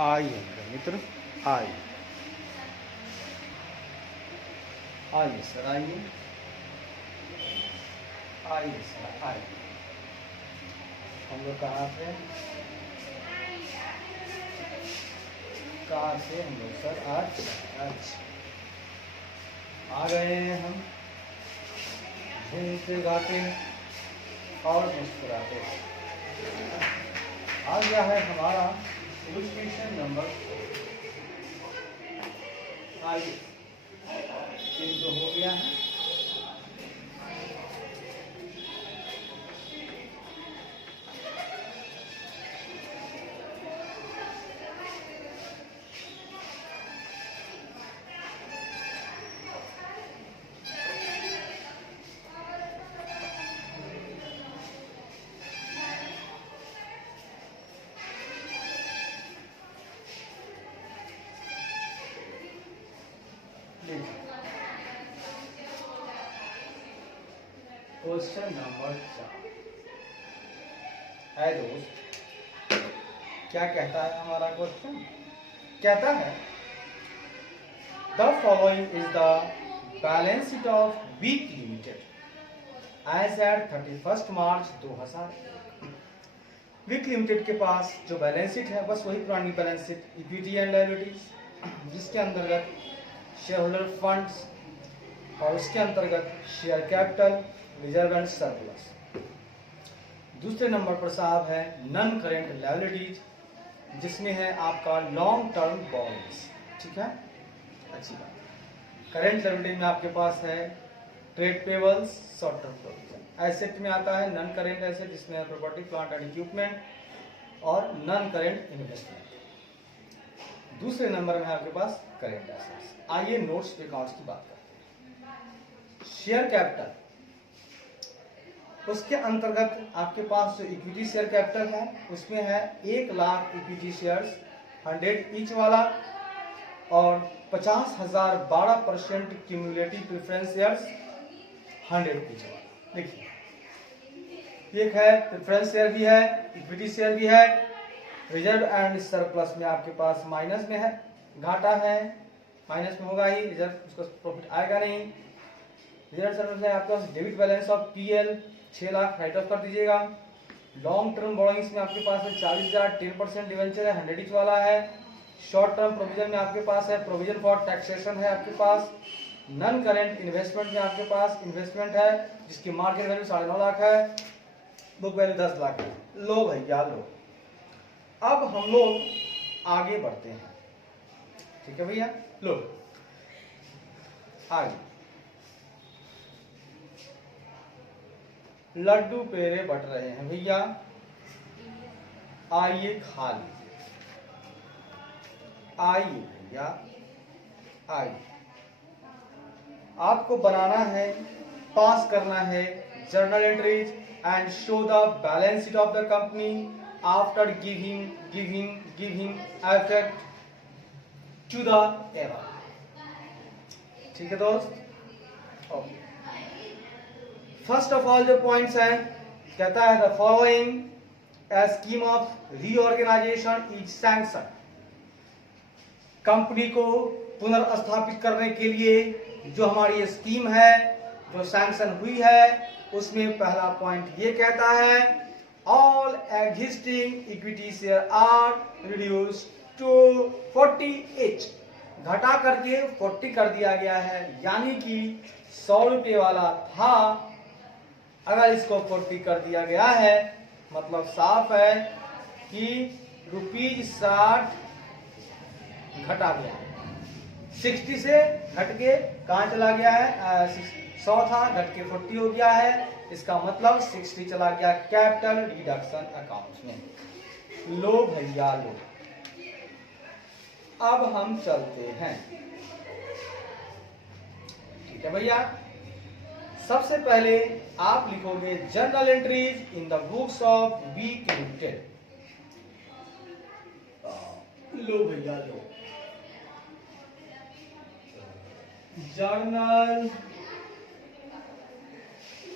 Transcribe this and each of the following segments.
आई होंगे मित्र, आई। आइए सर, आइए आइए सर, आइए। हम लोग कहाँ से हम लोग सर आज आ गए हैं हम घूमते गाते और मुस्कुराते। आ गया है हमारा इलस्ट्रेशन नंबर, आइए 3 तो हो गया है। क्वेश्चन नंबर 4 है दोस्त, क्या कहता है हमारा क्वेश्चन? कहता है the following is the balance sheet of Weak Limited as at 31 March 2001। Weak Limited के पास जो बैलेंस शीट है बस वही पुरानी balance sheet, equity and liabilities, जिसके अंतर्गत शेयर होल्डर फंड्स और उसके अंतर्गत share capital, reserve and surplus. दूसरे नंबर पर साहब है नॉन करेंट लायबिलिटीज, जिसमें है आपका लॉन्ग टर्म बॉन्ड्स। ठीक है, अच्छी बात। करेंट लायबिलिटी में आपके पास है trade payables, short term provision. Asset में आता है नॉन करेंट एसेट, जिसमें है प्रॉपर्टी, प्लांट एंड इक्विपमेंट और नॉन करेंट इन्वेस्टमेंट। दूसरे नंबर में है आपके पास करेंट एसेट्स। आइए नोट्स पे अकाउंट्स की बात करते हैं। शेयर कैपिटल, उसके अंतर्गत आपके पास जो इक्विटी शेयर कैपिटल है उसमें है 1 लाख इक्विटी शेयर्स 100 ईच वाला और 50,000 12% क्यूमुलेटिव प्रेफरेंस शेयर्स 100 ईच वाला। देखिए, एक है प्रेफरेंस शेयर भी है, इक्विटी शेयर भी है। रिजर्व एंड सरप्लस में आपके पास माइनस में है, घाटा है, माइनस में होगा ही, रिजर्व उसका प्रॉफिट आएगा नहीं। रिजर्व सरप्लस में आपके पास debit balance of P 6 lakh write off कर दीजिएगा। लॉन्ग टर्म बोरोइंग्स में आपके पास है 40,000 10% डिवेंचर है 100 ईच वाला है। शॉर्ट टर्म प्रोविजन में आपके पास है प्रोविजन फॉर टैक्सेशन है आपके पास। नॉन करेंट इन्वेस्टमेंट में आपके पास इन्वेस्टमेंट है जिसकी मार्केट वैल्यू 9.5 लाख है, बुक वैल्यू 10 लाख है। लो भैया लो, अब हम लोग आगे बढ़ते हैं। ठीक है भैया, लो आगे। लड्डू पेड़े बट रहे हैं भैया, आइए खा लीजिए, आइए भैया आइए। आपको बनाना है, पास करना है journal entries and show the balance sheet of the company after giving effect to the ever. ठीक है दोस्त, ओके। फर्स्ट ऑफ ऑल जो पॉइंट्स हैं, कहता है the following a scheme of reorganisation is sanction. Company को पुनर्स्थापित करने के लिए जो हमारी स्कीम है, जो सैंक्शन हुई है, उसमें पहला पॉइंट ये कहता है all existing equity share are reduced to 40 each। घटा करके 40 कर दिया गया है, यानी कि 100 रुपये वाला था, अगर इसको 40 कर दिया गया है मतलब साफ है कि ₹60 घटा गया है। 60 से घट के कहाँ चला गया है, 100 था घट के 40 हो गया है, इसका मतलब 60 चला गया कैपिटल रिडक्शन अकाउंट में। लो भैया लो, अब हम चलते हैं। ठीक है भैया, सबसे पहले आप लिखोगे journal entries in the books of Weak Limited. लो भैया लो, journal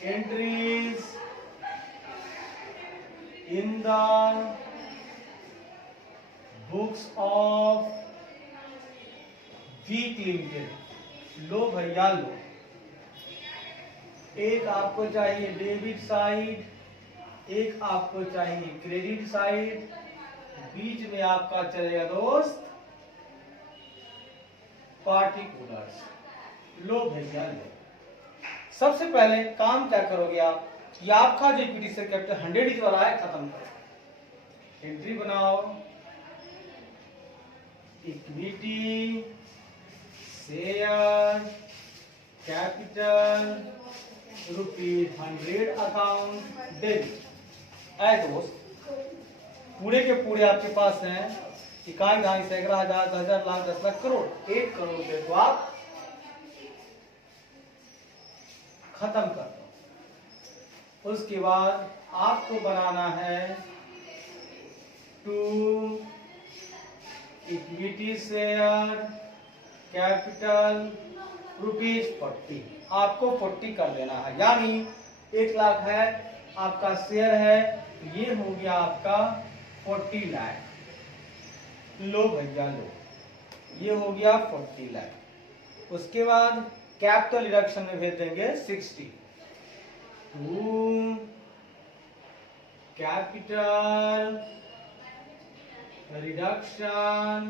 entries in the books of Weak Limited. लो भैया लो, एक आपको चाहिए डेबिट साइड, एक आपको चाहिए क्रेडिट साइड, बीच में आपका चलेगा दोस्त पार्टिकुलर्स। लो भैया लो, सबसे पहले काम क्या करोगे आप कि आपका जो इक्विटी शेयर कैपिटल 100 इच वाला है खत्म करो। एंट्री बनाओ, equity share capital ₹100 account debit. ऐ दोस्त पूरे के पूरे आपके पास हैं इकाई, दहाई, सैकड़ा, हजार, 10,000, लाख, 10 लाख, करोड़, 1 करोड़ रुपए को आप खत्म कर दो। उसके बाद आपको बनाना है टू इक्विटी शेयर कैपिटल ₹40। आपको 40 कर देना है, यानी 1 लाख है आपका शेयर है, तो ये हो गया आपका 40 लाख। लो भैया लो, ये हो गया 40 लाख। उसके बाद कैपिटल रिडक्शन में भेज देंगे 60 to capital reduction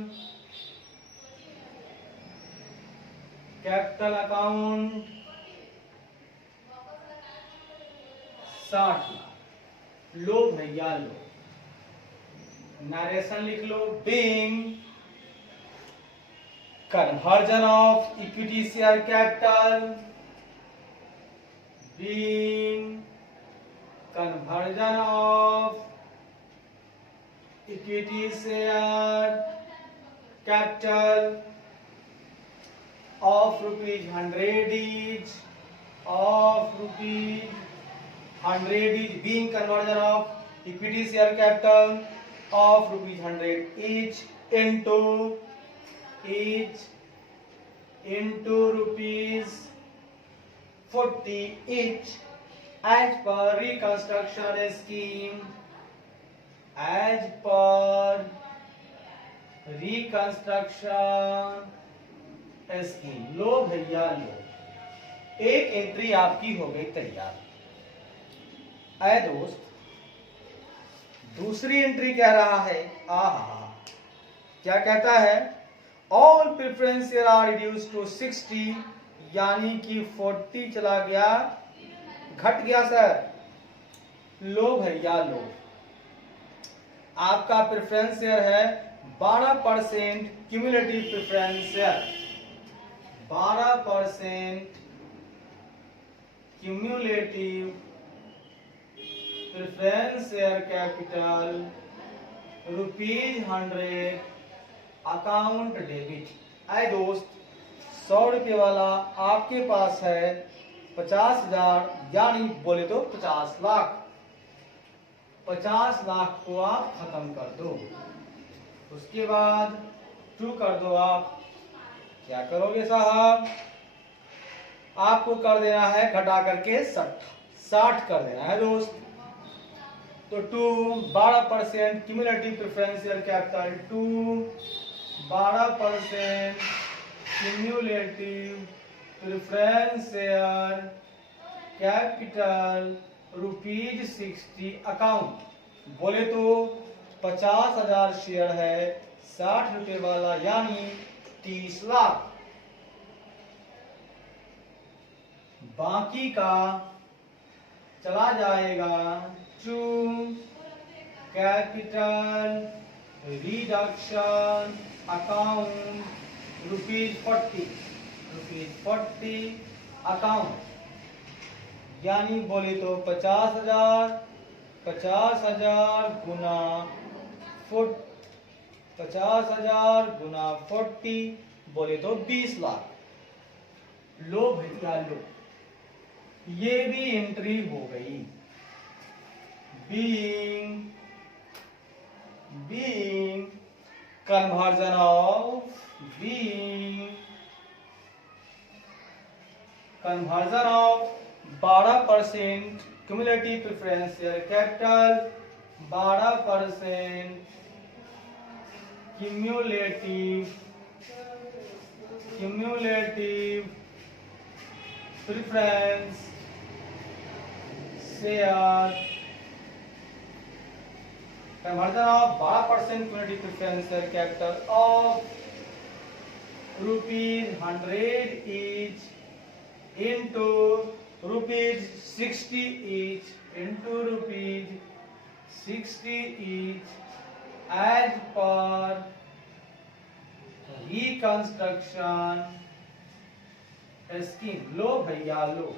capital account 60 lakh. लो भैया लो, नरेशन लिख लो, being conversion of equity share capital, being conversion of equity share capital of ₹100 each, being conversion of equity share capital of ₹100 each into ₹40 each as per reconstruction scheme, as per reconstruction scheme। लो भैया लो, एक entry आपकी हो गई तैयार। ऐ दोस्त दूसरी entry कह रहा है, क्या कहता है, all preference share are reduce to 60, यानी कि 40 चला गया, घट गया सर। लो भैया लो, आपका प्रेफरेंस शेयर है 12% cumulative preference share, 12% cumulative preference share capital ₹100 account debit. आए दोस्त 100 रुपये वाला आपके पास है 50,000, यानी बोले तो 50 लाख। 50 लाख को आप खत्म कर दो। उसके बाद 2 कर दो। आप क्या करोगे साहब, आपको कर देना है घटा करके 60 कर देना है दोस्त। तो 2 12% cumulative preference share capital, 2 12% cumulative preference share capital ₹60 account. बोले तो 50,000 शेयर है, 60 रुपए वाला, यानी 30 लाख। बाकी का चला जाएगा to capital reduction account ₹40 account, यानी बोले तो 50,000 गुना 40 बोले तो 20 लाख। लो भैया लो, ये भी एंट्री हो गई। being conversion of 12% cumulative preference share capital, 12% cumulative preference share conversion of 12% cumulative preference share capital of ₹100 each into ₹60 each into ₹60 each as per reconstruction scheme. लो भैया लो,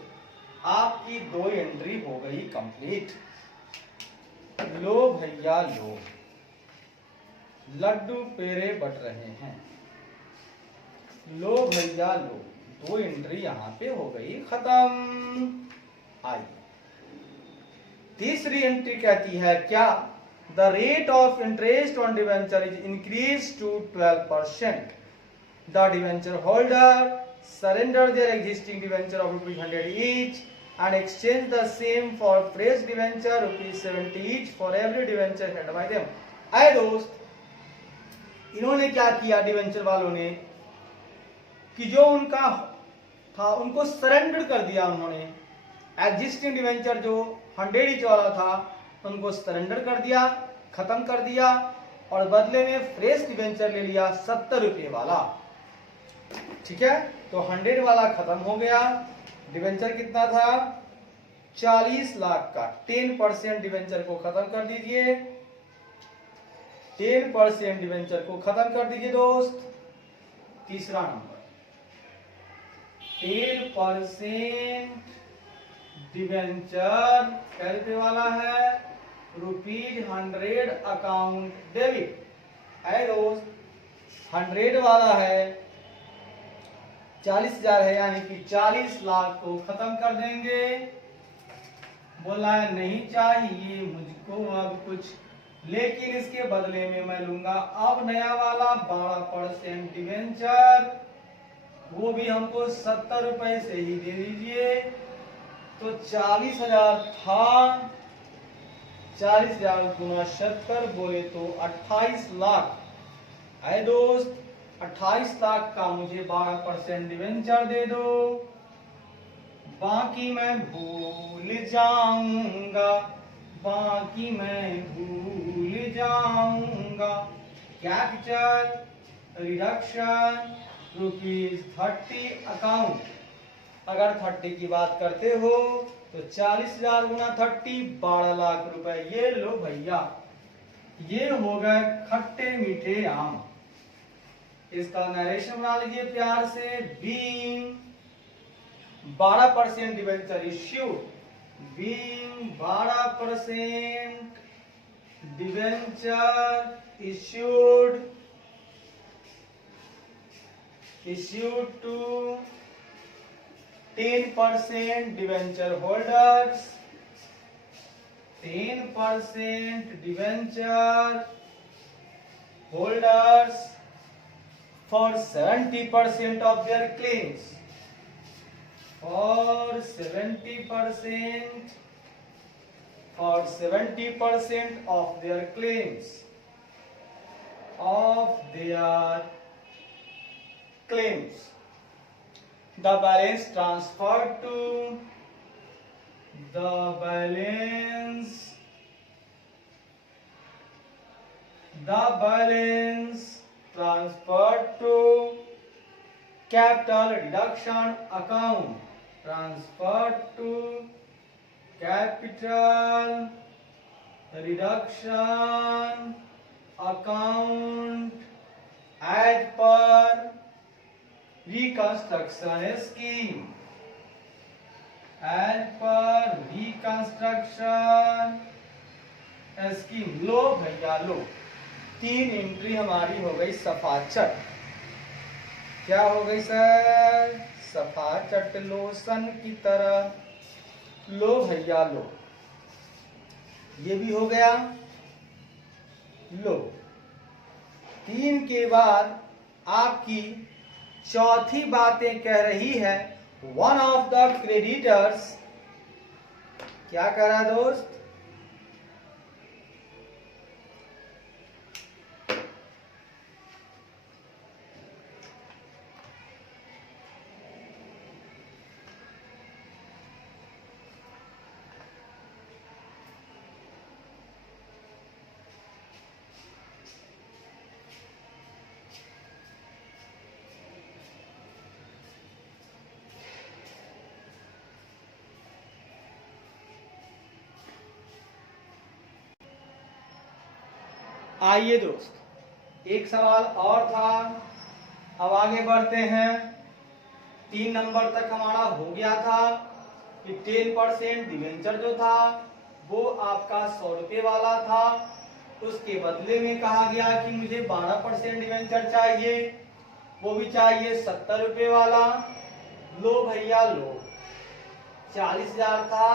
आपकी 2 एंट्री हो गई कंप्लीट। लो भैया लो, लड्डू पेड़े बट रहे हैं। लो भैया लो, 2 एंट्री यहां पे हो गई खत्म। आइए तीसरी एंट्री कहती है क्या? The rate of interest on debenture is increase to 12%। The debenture holder surrender their existing debenture of ₹100 each and exchange the same for fresh debenture ₹70 each for every debenture held by them। आए दोस्त, इन्होंने क्या किया debenture वालों ने कि जो उनका था उनको सरेंडर कर दिया। उन्होंने एग्जिस्टिंग डिवेंचर जो 100 ईच वाला था उनको सरेंडर कर दिया, खत्म कर दिया और बदले में फ्रेश डिवेंचर ले लिया ₹70 वाला। ठीक है, तो 100 वाला खत्म हो गया। डिवेंचर कितना था? 40 लाख का। 10% डिवेंचर को खत्म कर दीजिए, 10% डिवेंचर को खत्म कर दीजिए दोस्त। तीसरा नंबर 10% डिवेंचर कैसे वाला है? ₹100 अकाउंट डेबिट है दोस्त। 100 वाला है, 40,000 है, यानी कि 40 लाख को खत्म कर देंगे। बोला है नहीं चाहिए मुझको अब कुछ, लेकिन इसके बदले में मैं लूंगा अब नया वाला 12% डिवेंचर, वो भी हमको ₹70 से ही दे दीजिए। तो 40,000 था, 40,000 गुना 70 बोले तो 28 लाख है दोस्त। 28 लाख का मुझे 12% डिवेंचर दे दो, बाकी मैं भूल जाऊंगा, बाकी मैं भूल जाऊंगा। Capital reduction ₹30 account. अगर 30 की बात करते हो तो 40,000 गुना 30 12 लाख रुपए। ये लो भैया, ये हो गए खट्टे मीठे आम। इसका नरेशन बना लीजिए प्यार से। Being 12% debenture issued, being 12% debenture issued to 10% debenture holders, 10% debenture holders for 70% of their claims, for 70% of their claims, the balance transferred to transferred to capital reduction account, transferred to capital reduction account as per reconstruction scheme, as per reconstruction scheme। लो भैया लो, 3 entry हमारी हो गई सफाचट। क्या हो गई sir? सफाचट lotion की तरह। लो भैया लो, ये भी हो गया। लो 3 के बाद आपकी चौथी बातें कह रही है वन ऑफ द क्रेडिटर्स। क्या कह रहा है दोस्त? आइए दोस्त, एक सवाल और था, अब आगे बढ़ते हैं। 3 नंबर तक हमारा हो गया था कि 10% डिवेंचर जो था वो आपका 100 रुपये वाला था। उसके बदले में कहा गया कि मुझे 12% डिवेंचर चाहिए, वो भी चाहिए 70 रुपये वाला। लो भैया लो, 40,000 था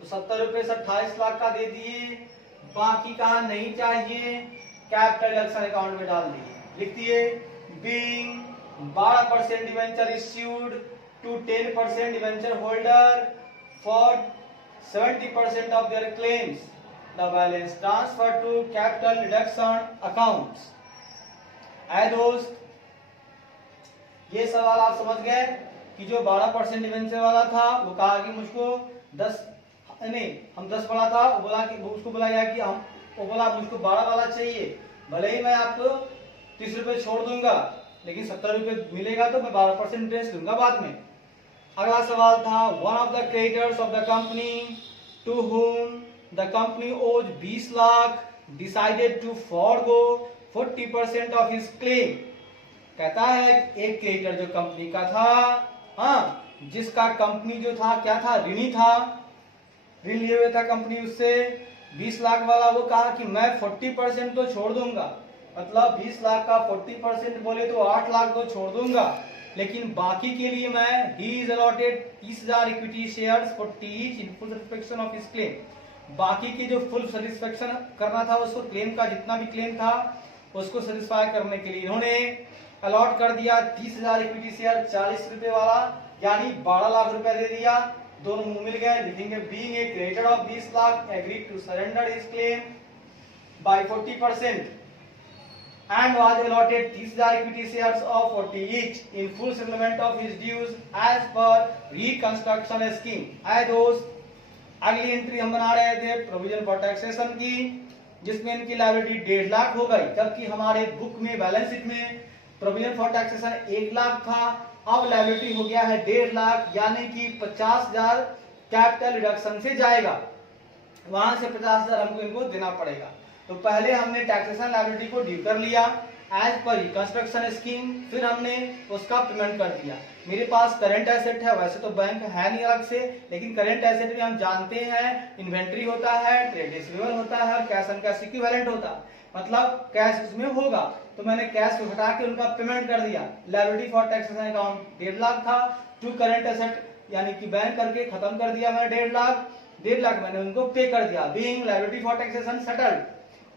तो 70 रुपये से 28 लाख का दे दिए। बाकी कहा नहीं चाहिए, कैपिटल रिडक्शन अकाउंट में डाल दिए। लिख दिए being 12% debenture issued to 10% debenture holder for 70% of their claims, the balance transfer to capital reduction accounts. ऐ दोस्त, ये सवाल आप समझ गए कि जो 12% डिवेंचर वाला था वो कहा कि मुझको 10 नहीं, हम 10 पढ़ा था, वो बोला कि उसको बोला गया कि हम वो बोला मुझको 12 वाला चाहिए, भले ही मैं आपको 30 रुपए छोड़ दूंगा लेकिन 70 रुपए मिलेगा तो मैं 12% इंटरेस्ट दूंगा बाद में। अगला सवाल था, one of the creditors of the company to whom the company owes 20 lakh decided to forgo 40% of his claim. कहता है एक क्रेडिटर जो कंपनी का था, हाँ, जिसका कंपनी जो था क्या था, ऋणी था, ऋण लिए हुए था कंपनी उससे 20 लाख वाला, वो कहा कि मैं 40% तो छोड़ दूंगा, मतलब 20 लाख का 40% बोले तो 8 लाख तो छोड़ दूंगा, लेकिन बाकी के लिए मैं he is allotted 30,000 equity shares for each in full satisfaction of his claim. बाकी की जो फुल सेटिस्फैक्शन करना था उसको, क्लेम का जितना भी क्लेम था उसको सेटिस्फाई करने के लिए इन्होंने अलॉट कर दिया 30,000 इक्विटी शेयर 40 रुपए वाला, यानी 12 लाख रुपए दे दिया। दोनों मुंह मिल गए, लिखेंगे being a creditor of 20 lakh agreed to surrender his claim by 40% and was allotted 30,000 equity shares of 40 each in full settlement of his dues as per reconstruction scheme। आए दोस्त, अगली एंट्री हम बना रहे थे प्रोविजन फॉर टैक्सेशन की, जिसमें इनकी लायबिलिटी 1.5 लाख हो गई, जबकि हमारे बुक में बैलेंस शीट में प्रोविजन फॉर टैक्सेशन 1 लाख था। अब लायबिलिटी हो गया है 1.5 लाख, यानी कि 50,000 कैपिटल रिडक्शन से जाएगा, वहां से 50,000 हमको इनको देना पड़ेगा। तो पहले हमने टैक्सेशन लायबिलिटी को ड्यू कर लिया एज पर रिकंस्ट्रक्शन स्कीम, फिर हमने उसका पेमेंट कर दिया। मेरे पास करंट एसेट है, वैसे तो बैंक है नहीं अलग से, लेकिन करंट एसेट में हम जानते हैं इन्वेंट्री होता है, ट्रेड रिसीवेबल होता है और कैश एंड कैश इक्विवेलेंट होता है, मतलब कैश उसमें होगा। तो मैंने कैश को हटा के उनका पेमेंट कर दिया। Liability for taxation account 1.5 lakh था, टू करंट एसेट यानी कि बैंक करके खत्म कर दिया मैंने 1.5 लाख मैंने उनको पे कर दिया, being liability for taxation settled.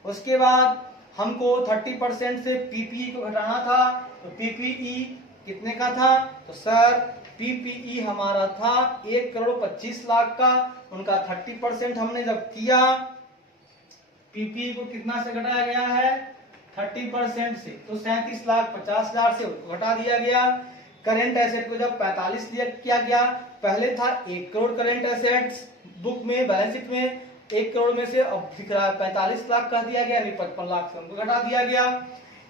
उसके बाद हमको 30% से पीपीई को घटाना था, तो पीपीई कितने का था, तो सर पीपीई हमारा था 1,25,00,000 का, उनका 30% हमने जब किया, पीपीई को कितना से घटाया गया है 30% से, तो 37,50,000 से घटा दिया गया। करेंट एसेट को जब 45 किया गया, पहले था 1 करोड़ करेंट एसेट्स बुक में बैलेंस शीट में, 1 करोड़ में से अब दिख रहा है 45 लाख कर दिया गया, यानी 55 लाख से उनको घटा दिया गया।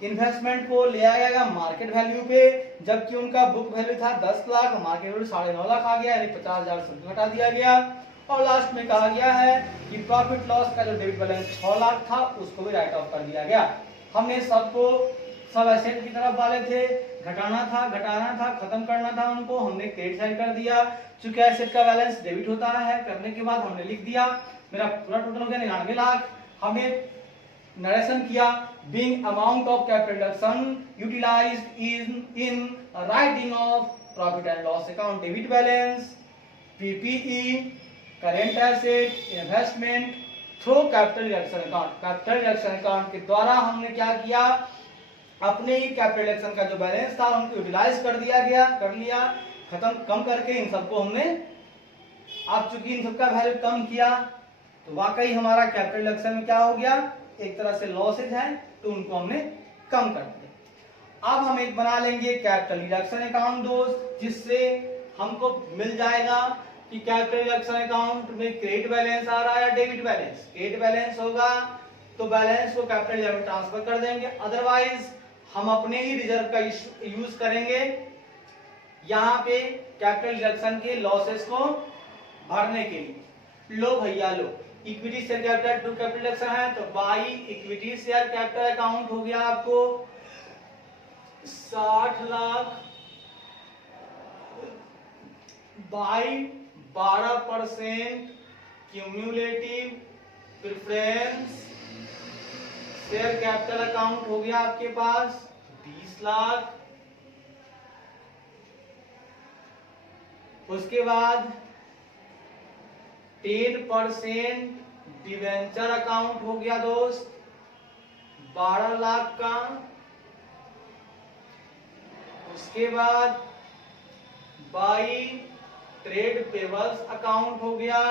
इन्वेस्टमेंट को ले आया गया मार्केट वैल्यू पे, जबकि उनका बुक वैल्यू था 10 लाख, मार्केट वैल्यू 9.5 लाख आ गया, यानी 50,000 से उनको घटा दिया गया। और लास्ट में कहा गया है कि प्रॉफिट लॉस का जो डेबिट बैलेंस 6 लाख था उसको भी राइट ऑफ कर दिया गया। हमने सबको सब एसेट की तरफ वाले थे, घटाना था, खत्म करना था, उनको हमने क्रेडिट साइड कर दिया। चूंकि एसेट का बैलेंस डेबिट होता है, करने के बाद हमने लिख दिया, मेरा पूरा टोटल हो गया 99 लाख। हमने नरेशन किया, being amount of capital reduction utilised in writing off profit and loss account debit balance, PPE, current asset, investment through capital reduction account. Capital reduction account के द्वारा हमने क्या किया, अपने ही कैपिटल रिडक्शन का जो बैलेंस था उनको यूटिलाइज कर लिया, खत्म कम करके इन सबको हमने, अब चूंकि इन सबका वैल्यू कम किया तो वाकई हमारा कैपिटल रिडक्शन में क्या हो गया, एक तरह से लॉसेज है तो उनको हमने कम कर दिया। अब हम एक बना लेंगे कैपिटल रिडक्शन अकाउंट दोस्त, जिससे हमको मिल जाएगा कि कैपिटल रिडक्शन अकाउंट में क्रेडिट बैलेंस आ रहा है या डेबिट बैलेंस। क्रेडिट बैलेंस होगा तो बैलेंस को कैपिटल रिजर्व में ट्रांसफर कर देंगे, अदरवाइज हम अपने ही रिजर्व का यूज करेंगे यहाँ पे कैपिटल रिडक्शन के लॉसेस को भरने के लिए। लो भैया लो, equity share capital to capital reduction है, तो by equity share capital account हो गया आपको 60 lakh by 12% cumulative preference share capital account हो गया आपके पास 20 लाख। उसके बाद 10% डिवेंचर अकाउंट हो गया दोस्त 12 लाख का। उसके बाद बाई ट्रेड पेबल्स अकाउंट हो गया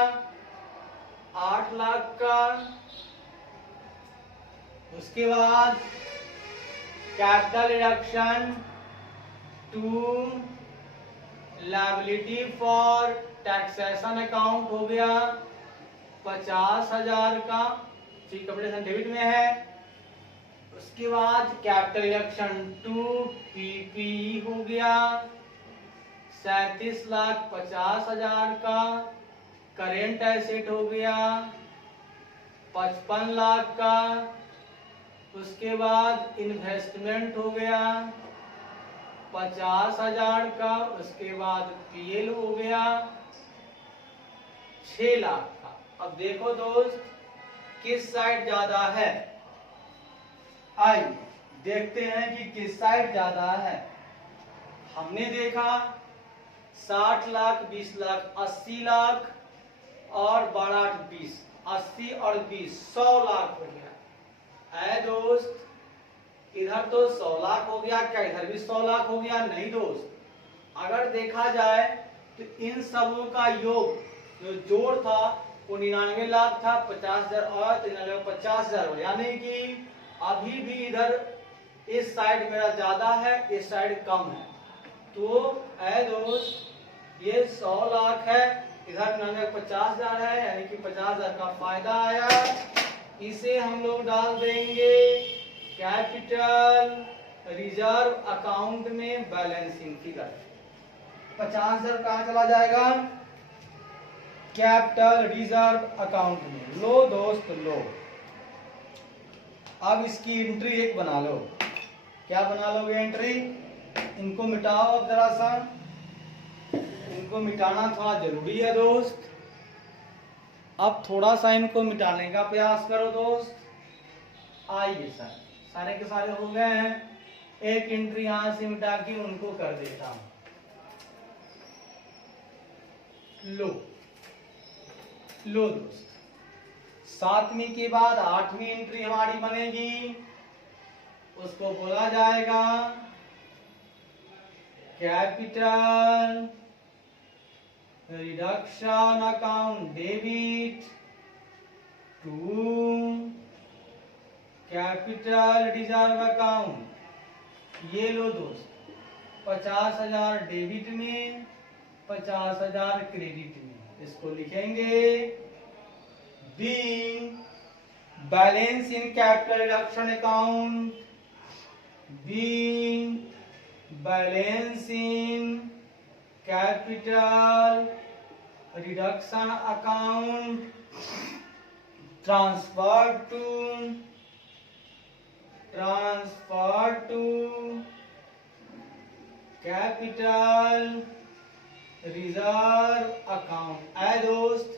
8 लाख का। उसके बाद capital reduction to liability for taxation account हो गया 50,000 का, ठीक कैपिटल डेबिट में है। उसके बाद कैपिटल रिडक्शन टू पीपी हो गया 37,50,000 का। करेंट एसेट हो गया 55 लाख का। उसके बाद इन्वेस्टमेंट हो गया 50,000 का। उसके बाद पीएल हो गया 6 लाख का। अब देखो दोस्त किस साइड ज्यादा है, आइए देखते हैं कि किस साइड ज्यादा है। हमने देखा 60 लाख 20 लाख 80 लाख और 12 8 20 80 और 20 100 लाख हो गया। ऐ दोस्त इधर तो 100 लाख हो गया, क्या इधर भी 100 लाख हो गया? नहीं दोस्त, अगर देखा जाए तो इन सबों का योग जो जोड़ था वो 99 लाख था, 50,000 और 99 50,000, यानी कि अभी भी इधर इस साइड मेरा ज्यादा है, इस साइड कम है। तो ऐ दोस्त ये 100 लाख है, इधर 99 50,000 है, यानी कि 50,000 का फायदा आया। इसे हम लोग डाल देंगे कैपिटल रिजर्व अकाउंट में बैलेंसिंग फिगर। 50,000 कहां चला जाएगा? कैपिटल रिजर्व अकाउंट में। लो दोस्त लो, अब इसकी एंट्री एक बना लो। क्या बना लोगे एंट्री? इनको मिटाओ अब जरा सा, इनको मिटाना थोड़ा जरूरी है दोस्त। अब थोड़ा सा इनको मिटाने का प्रयास करो दोस्त। आइए सर, सारे के सारे हो गए हैं। एक एंट्री यहां से मिटा के उनको कर देता हूं। लो लो दोस्त, 7वीं के बाद 8वीं एंट्री हमारी बनेगी, उसको बोला जाएगा capital reduction account debit to capital reserve account. ये लो दोस्त, 50,000 डेबिट में 50,000 क्रेडिट में। इसको लिखेंगे being balance in capital reduction account, being balance in capital reduction account transfer to capital reserve account. ऐ दोस्त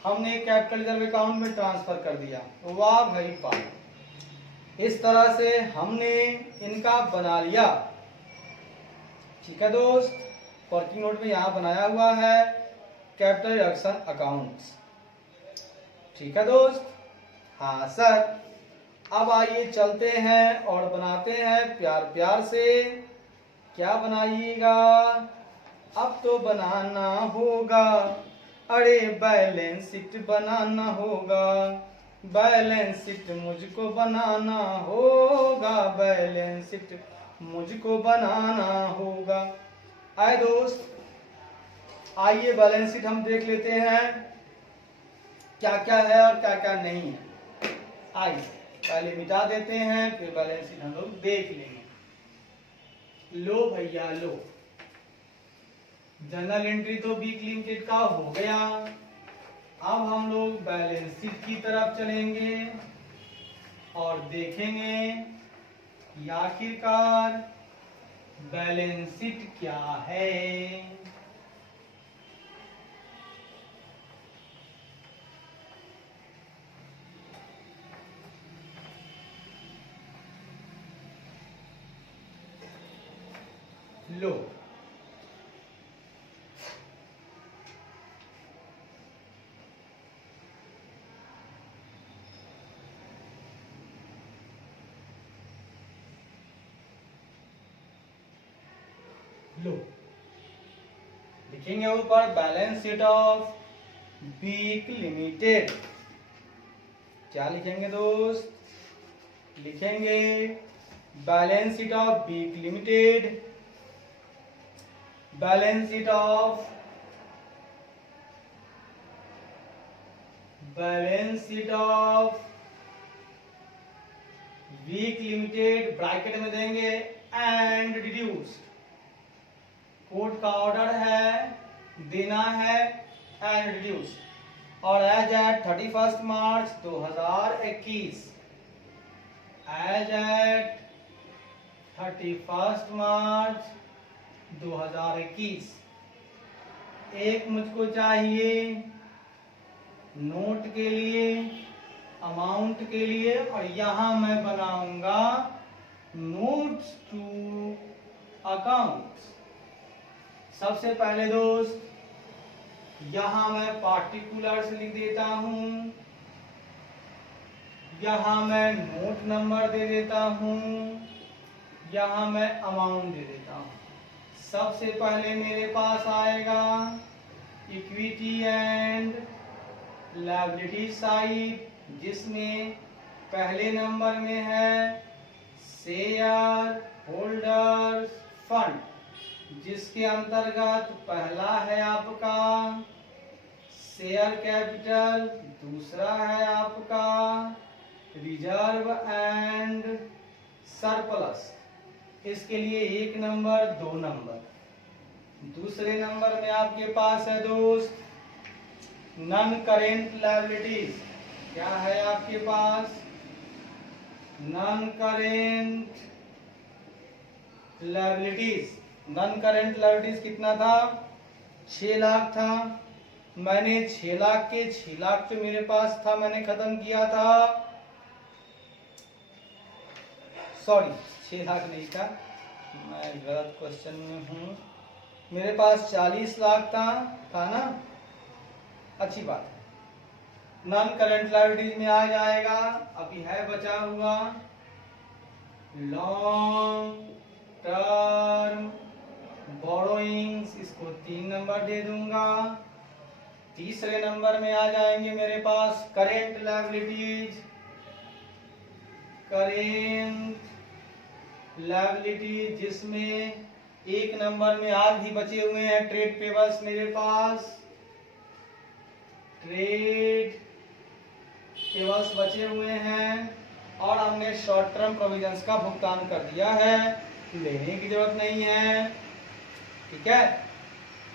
हमने कैपिटल रिजर्व अकाउंट में ट्रांसफर कर दिया, वाह भाई वाह। इस तरह से हमने इनका बना लिया। ठीक है दोस्त, वर्किंग नोट में यहां बनाया हुआ है कैपिटल रिडक्शन अकाउंट्स। ठीक है दोस्त? हाँ सर, अब आइए चलते हैं और बनाते हैं प्यार प्यार से। क्या बनाइएगा? अब तो बनाना होगा, अरे बैलेंस शीट बनाना होगा, बैलेंस शीट मुझको बनाना होगा, बैलेंस शीट मुझको बनाना होगा। आए दोस्त, आइए बैलेंस शीट हम देख लेते हैं क्या क्या है और क्या क्या नहीं है। आइए पहले मिटा देते हैं, फिर बैलेंस शीट हम लोग देख लेंगे। लो भैया लो, जनरल एंट्री तो वीक लिमिटेड का हो गया, अब हम लोग बैलेंस शीट की तरफ चलेंगे और देखेंगे कि आखिरकार बैलेंस शीट क्या है। लो, लो लिखेंगे ऊपर balance sheet of Beak Limited. क्या लिखेंगे दोस्त? लिखेंगे balance sheet of Beak Limited, balance sheet of Beak Limited, bracket में देंगे एंड डिड्यूस्ड। कोर्ट का ऑर्डर है, देना है एंड रिड्यूस्ड। और as at 31 March 2021, as at 31 March 2021 एक मुझको चाहिए नोट के लिए, अमाउंट के लिए, और यहां मैं बनाऊंगा नोट्स टू अकाउंट्स। सबसे पहले दोस्त यहां मैं पार्टिकुलर्स लिख देता हूं, यहां मैं नोट नंबर दे देता हूं, यहां मैं अमाउंट दे देता हूं। सबसे पहले मेरे पास आएगा इक्विटी एंड लायबिलिटी साइड, जिसमें पहले नंबर में है शेयर होल्डर्स फंड, जिसके अंतर्गत पहला है आपका शेयर कैपिटल, दूसरा है आपका रिजर्व एंड सरप्लस। इसके लिए 1 नंबर 2 नंबर। दूसरे नंबर में आपके पास है दोस्त नॉन करेंट लायबिलिटीज। क्या है आपके पास? Non current liabilities. Non current liabilities कितना था? 6 लाख था। मैंने 6 लाख के 6 लाख जो मेरे पास था मैंने खत्म किया था, सॉरी 6 लाख नहीं था, मैं गलत क्वेश्चन में हूँ। मेरे पास 40 लाख था ना, अच्छी बात है। नॉन करेंट लायबिलिटीज में आ जाएगा। अभी है बचा हुआ लॉन्ग टर्म बोरोइंग्स, इसको 3 नंबर दे दूंगा। तीसरे नंबर में आ जाएंगे मेरे पास करेंट लायबिलिटीज। करेंट लायबिलिटी जिसमें 1 नंबर में आज भी बचे हुए हैं ट्रेड पेबल्स मेरे पास। ट्रेड पेबल्स बचे हुए हैं और हमने शॉर्ट टर्म प्रोविजंस का भुगतान कर दिया है, लेने की जरूरत नहीं है। ठीक है,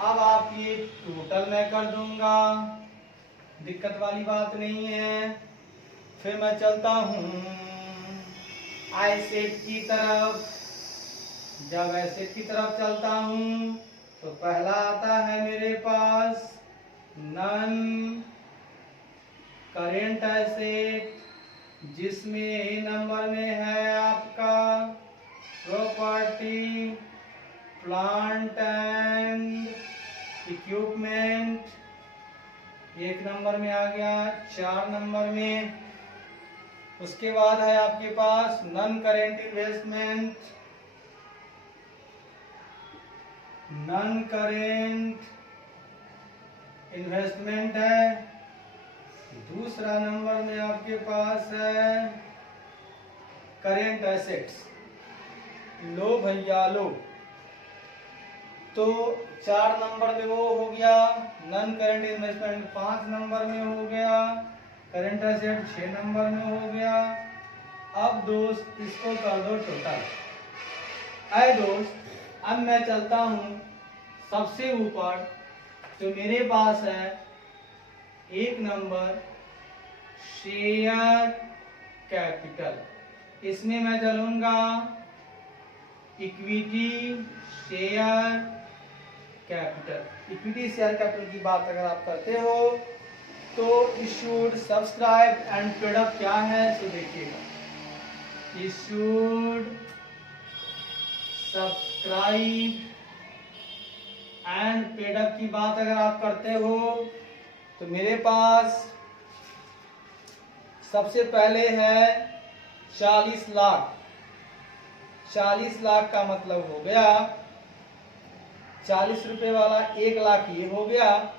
अब आप ये टोटल मैं कर दूंगा, दिक्कत वाली बात नहीं है। फिर मैं चलता हूं एसेट की तरफ। जब एसेट की तरफ चलता हूं तो पहला आता है मेरे पास नॉन करेंट एसेट, जिसमें ए नंबर में है आपका property plant and equipment, 1 number में आ गया। 4 नंबर में उसके बाद है आपके पास non current investment. Non current investment है। दूसरा नंबर में आपके पास है करेंट एसेट्स। लो भैया लो, तो 4 नंबर में वो हो गया नॉन करेंट इन्वेस्टमेंट, 5 नंबर में हो गया करेंट एसेट, 6 नंबर में हो गया। अब दोस्त इसको कर दो टोटल। आए दोस्त, अब मैं चलता हूं सबसे ऊपर, तो मेरे पास है एक नंबर शेयर कैपिटल, इसमें मैं डालूंगा equity share capital. Equity share capital की बात अगर आप करते हो तो issued subscribe and paid up क्या है, तो देखिएगा issued subscribe and paid up की बात अगर आप करते हो तो मेरे पास सबसे पहले है 40 लाख। 40 लाख का मतलब हो गया 40 रुपए वाला 1 लाख ये हो गया,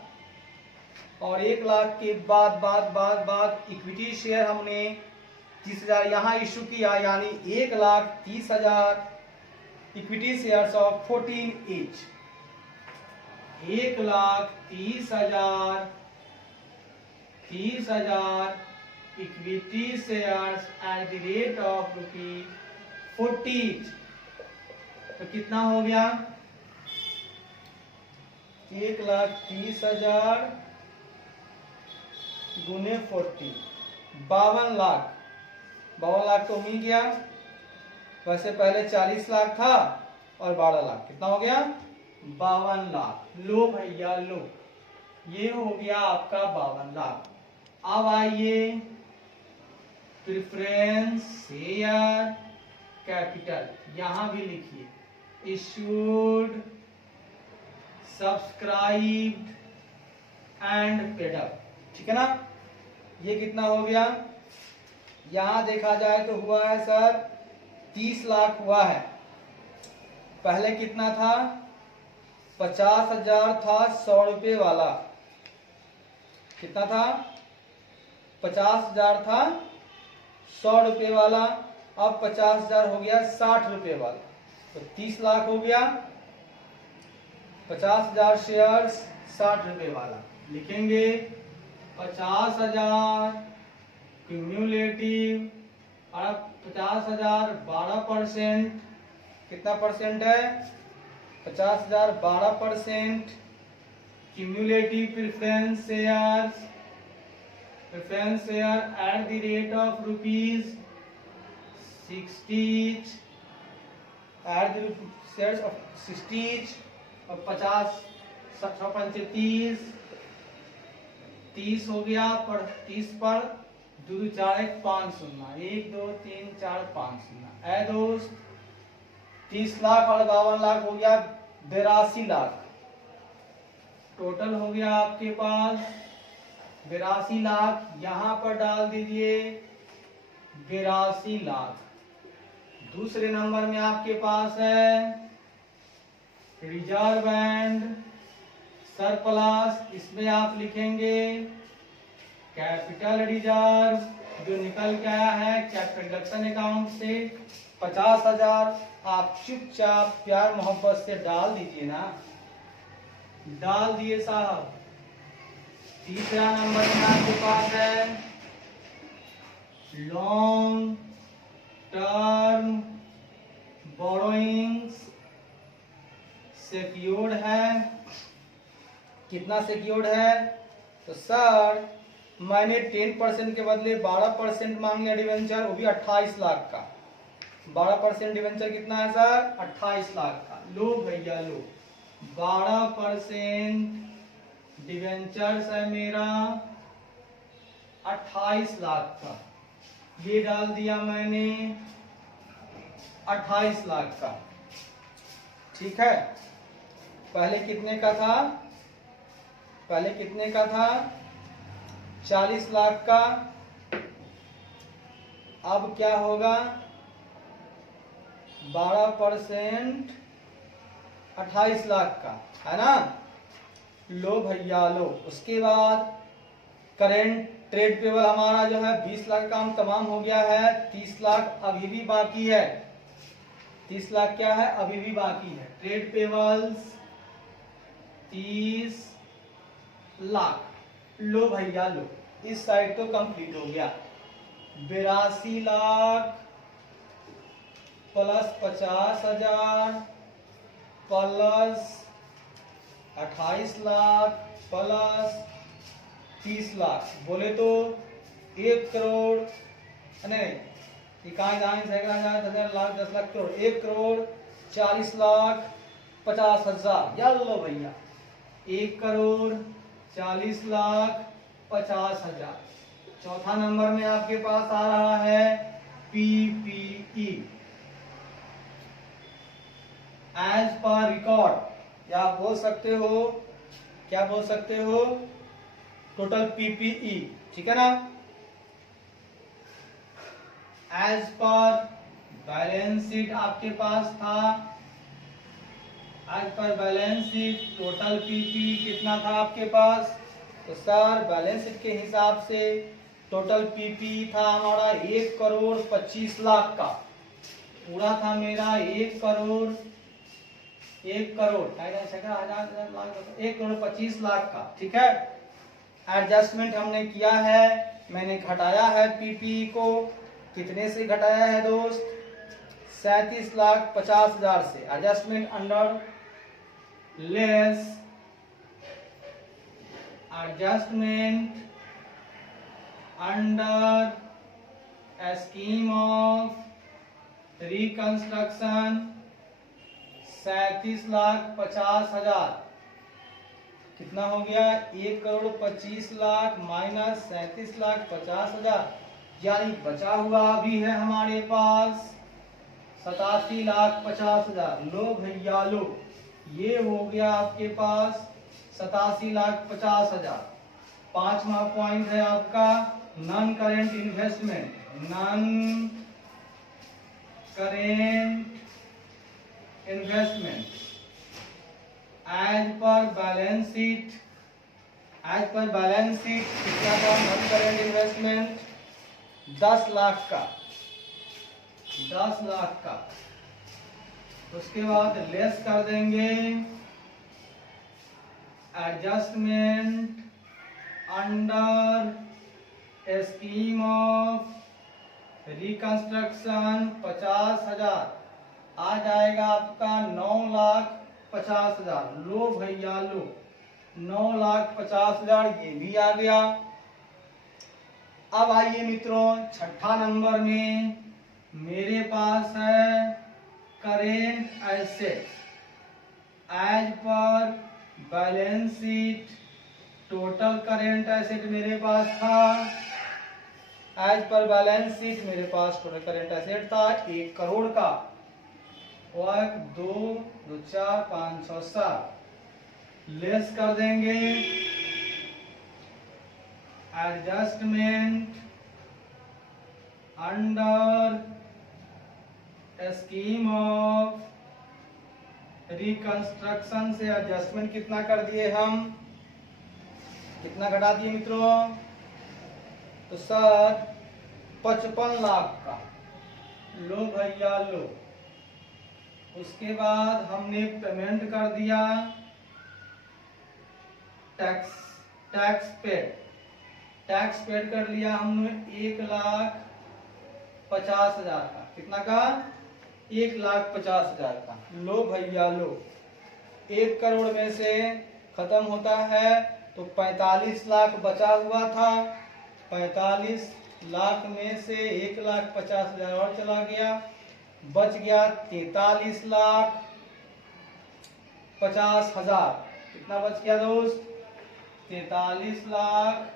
और 1 लाख के बाद इक्विटी शेयर हमने 30,000 यहाँ इशू किया, यानी 1,30,000 equity shares of 14 each. 1,30,000 equity shares at the rate of ₹40। तो कितना हो गया 1,30,000 गुने 40, 52 लाख। 52 लाख तो मिल गया, वैसे पहले 40 लाख था और 12 लाख, कितना हो गया 52 लाख। लो भैया लो, ये हो गया आपका 52 लाख। अब आइए प्रेफरेंस शेयर कैपिटल, यहां भी लिखिए issued subscribed and paid up, ठीक है ना। ये कितना हो गया, यहां देखा जाए तो हुआ है सर 30 लाख हुआ है। पहले कितना था 50,000 था 100 रुपए वाला, कितना था 50,000 था 100 रुपए वाला, अब 50,000 हो गया 60 रुपए वाला, तो 30 लाख हो गया। 50,000 शेयर्स 60 रुपए वाला, लिखेंगे 50,000 क्यूम्युलेटिव, और 50,000 12%, कितना परसेंट है 50,000 12%, cumulative preference share at the rate of ₹60 at the shares of 60, और 50 35 30 हो गया, पर 30 पर 2 4 1 5 शून्य, 1 2 3 4 5 शून्य। ऐ दोस्त 30 लाख और 52 लाख हो गया 82 लाख। टोटल हो गया आपके पास 82 लाख, यहां पर डाल दीजिए 82 लाख। दूसरे नंबर में आपके पास है रिजर्व एंड सरप्लस, इसमें आप लिखेंगे कैपिटल रिजर्व, जो निकल के आया है कैपिटल डिडक्शन अकाउंट से 50,000। आप चुपचाप प्यार मोहब्बत से डाल दीजिए ना, डाल दिए साहब। तीसरा नंबर में आपके पास है लॉन्ग टर्म बोरोइंग्स, सिक्योर्ड है, कितना सिक्योर्ड है, तो सर मैंने 10% के बदले 12% मांग लिया डिवेंचर, वो भी 28 लाख का। 12% डिवेंचर कितना है सर 28 लाख का। लो भैया लो, 12% डिवेंचर्स है मेरा 28 लाख का, ये डाल दिया मैंने 28 लाख का, ठीक है। पहले कितने का था, पहले कितने का था 40 लाख का, अब क्या होगा 12% 28 लाख का, है ना। लो भैया लो, उसके बाद करेंट ट्रेड पेबल हमारा जो है 20 लाख काम तमाम हो गया है, 30 लाख अभी भी बाकी है, 30 लाख क्या है अभी भी बाकी है। Trade payables 30 lakh. लो भैया लो, इस साइड तो कंप्लीट हो गया। 82 lakh plus 50,000 plus 28 lakh plus 30 lakh, बोले तो 1 करोड़ नहीं, इकाई दान सैकड़ा हजार 10 लाख 10 लाख करोड़, 1 करोड़ 40 लाख 50 हजार। या लो भैया 1 करोड़ 40 लाख 50 हजार। चौथा नंबर में आपके पास आ रहा है पीपीई। एज पर रिकॉर्ड या आप बोल सकते हो, क्या बोल सकते हो, टोटल पीपीई, ठीक है ना। एज पर बैलेंस शीट आपके पास था, एज पर बैलेंस शीट टोटल पीपीई कितना था आपके पास, तो सर बैलेंस शीट के हिसाब से टोटल पीपीई था हमारा 1 करोड़ 25 लाख का, पूरा था मेरा 1 करोड़ 1 करोड़ 25 लाख का, ठीक है। एडजस्टमेंट हमने किया है, मैंने घटाया है पीपीई को, कितने से घटाया है दोस्त, 37 लाख 50 हजार से। Adjustment under less adjustment under scheme of reconstruction 37 lakh 50 हजार, कितना हो गया 1 करोड़ 25 लाख माइनस 37 लाख 50 हजार, यानी बचा हुआ भी है हमारे पास 87 लाख 50 हजार। लो भैया लो, ये हो गया आपके पास 87 लाख 50 हजार। पांचवा पॉइंट है आपका non current investment, non current investment as पर बैलेंस शीट, एज पर बैलेंस शीट कितना था नॉन करेंट इन्वेस्टमेंट 10 लाख का, 10 लाख का। उसके बाद लेस कर देंगे adjustment under scheme of reconstruction 50 हजार, आ जाएगा आपका 9 लाख 50 हजार। लो भैया लो 9 लाख 50 हजार, ये भी आ गया। अब आइए मित्रों छठा नंबर में मेरे पास है करेंट एसेट। एज पर balance sheet total current asset मेरे पास था, एज पर बैलेंस शीट मेरे पास टोटल करेंट एसेट था 1 करोड़ का, 1 2 2 4 5 6 7, लेस कर देंगे adjustment under scheme of reconstruction से एडजस्टमेंट कितना कर दिए हम, कितना घटा दिए मित्रों, तो सर 55 लाख का। लो भैया लो, उसके बाद हमने पेमेंट कर दिया tax, tax paid, tax paid कर लिया हमने 1 लाख 50 हजार का, कितना का 1 लाख 50 हजार का। लो भैया लो, 1 करोड़ में से खत्म होता है तो 45 लाख बचा हुआ था, 45 लाख में से 1 लाख 50 हजार और चला गया, बच गया 43 लाख 50 हजार। कितना बच गया दोस्त, 43 लाख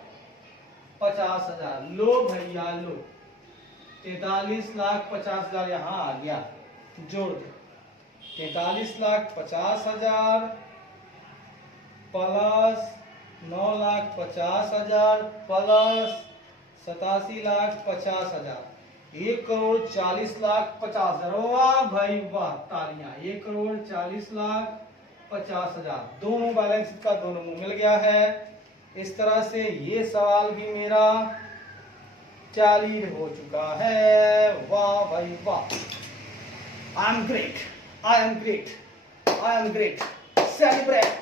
50 हजार। लो भैया लो 43 लाख 50 हजार यहाँ आ गया, जोड़ दो 43 लाख 50 हजार प्लस 9 लाख 50 हजार प्लस 87 लाख 50 हजार, 1 करोड़ 40 लाख 50 हजार। वाह भाई वाह, तालियां। 1 करोड़ 40 लाख 50 हजार, दोनों बैलेंस का दोनों मुंह मिल गया है। इस तरह से ये सवाल भी मेरा टैली हो चुका है। वाह भाई वाह, I am great, I am great, I am great. Celebrate,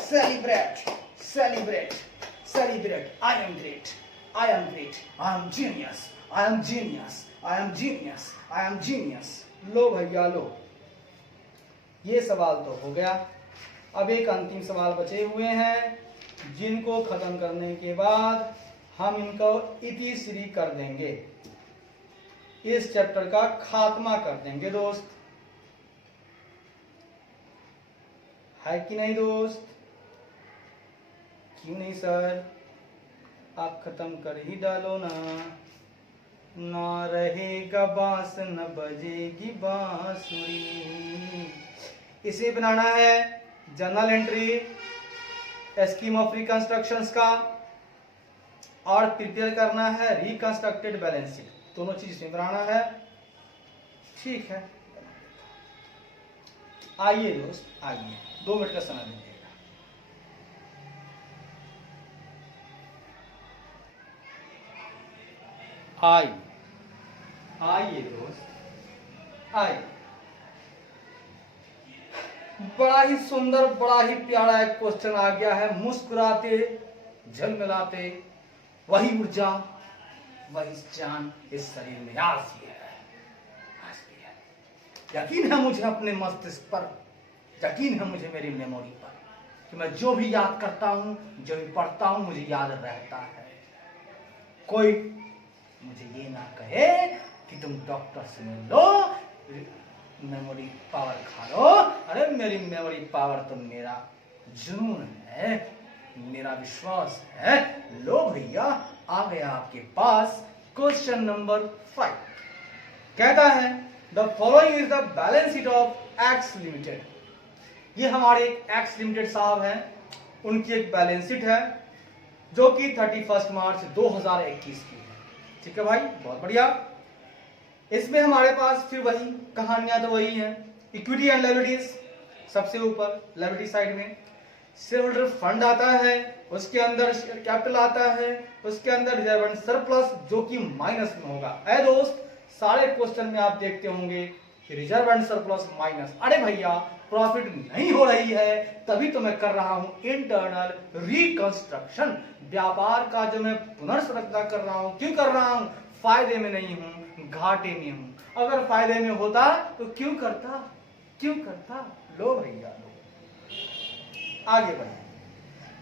celebrate, celebrate, celebrate. I am great, I am great, I am genius, I am genius, I am genius, I am genius. लो भैया लो, ये सवाल तो हो गया। अब एक अंतिम सवाल बचे हुए हैं, जिनको खत्म करने के बाद हम इनको इतिश्री कर देंगे, इस चैप्टर का खात्मा कर देंगे दोस्त। है कि नहीं दोस्त? क्यों नहीं सर? आप खत्म कर ही डालो ना। ना रहेगा बांस न बजेगी बांसुरी। इसे बनाना है journal entry, scheme of reconstructions का, और प्रिपेयर करना है रिकंस्ट्रक्टेड बैलेंस शीट। दोनों चीज इसमें बनाना है। ठीक है, आइए दोस्त आइए, 2 मिनट का समय दीजिएगा। आइए दोस्त आइए। बड़ा ही सुंदर, बड़ा ही प्यारा एक क्वेश्चन आ गया है। मुस्कुराते झलमिलाते वही ऊर्जा वही जान इस शरीर में आज भी है। यकीन है मुझे अपने मस्तिष्क पर, यकीन है मुझे मेरी मेमोरी पर, कि मैं जो भी याद करता हूं, जो भी पढ़ता हूं, मुझे याद रहता है। कोई मुझे ये ना कहे कि तुम डॉक्टर से मिल लो, मेमोरी पावर खा लो। अरे मेरी मेमोरी पावर तो मेरा जुनून है, मेरा विश्वास है। लो भैया, आ गया आपके पास क्वेश्चन नंबर 5। कहता है the following is the balance sheet of X limited. ये हमारे एक एक्स लिमिटेड साहब हैं, उनकी एक बैलेंस शीट है जो कि 31 मार्च 2021 की है। ठीक है भाई, बहुत बढ़िया। इसमें हमारे पास फिर वही कहानियां तो वही हैं। इक्विटी एंड लायबिलिटीज सबसे ऊपर लायबिलिटी साइड में शेयर होल्डर फंड आता है, उसके अंदर शेयर कैपिटल आता है, उसके अंदर रिजर्व एंड सरप्लस जो कि माइनस में होगा। ऐ दोस्त, सारे क्वेश्चन में आप देखते होंगे कि रिजर्व एंड सरप्लस माइनस। अरे भैया, प्रॉफिट नहीं हो रही है, तभी तो मैं कर रहा हूं इंटरनल रिकंस्ट्रक्शन। व्यापार का जो मैं पुनर्संरचना कर रहा हूं, क्यों कर रहा हूं? फायदे में नहीं हूं, घाटे में हूं। अगर फायदे में होता तो क्यों करता, क्यों करता? लो भैया लो, आगे बढ़े।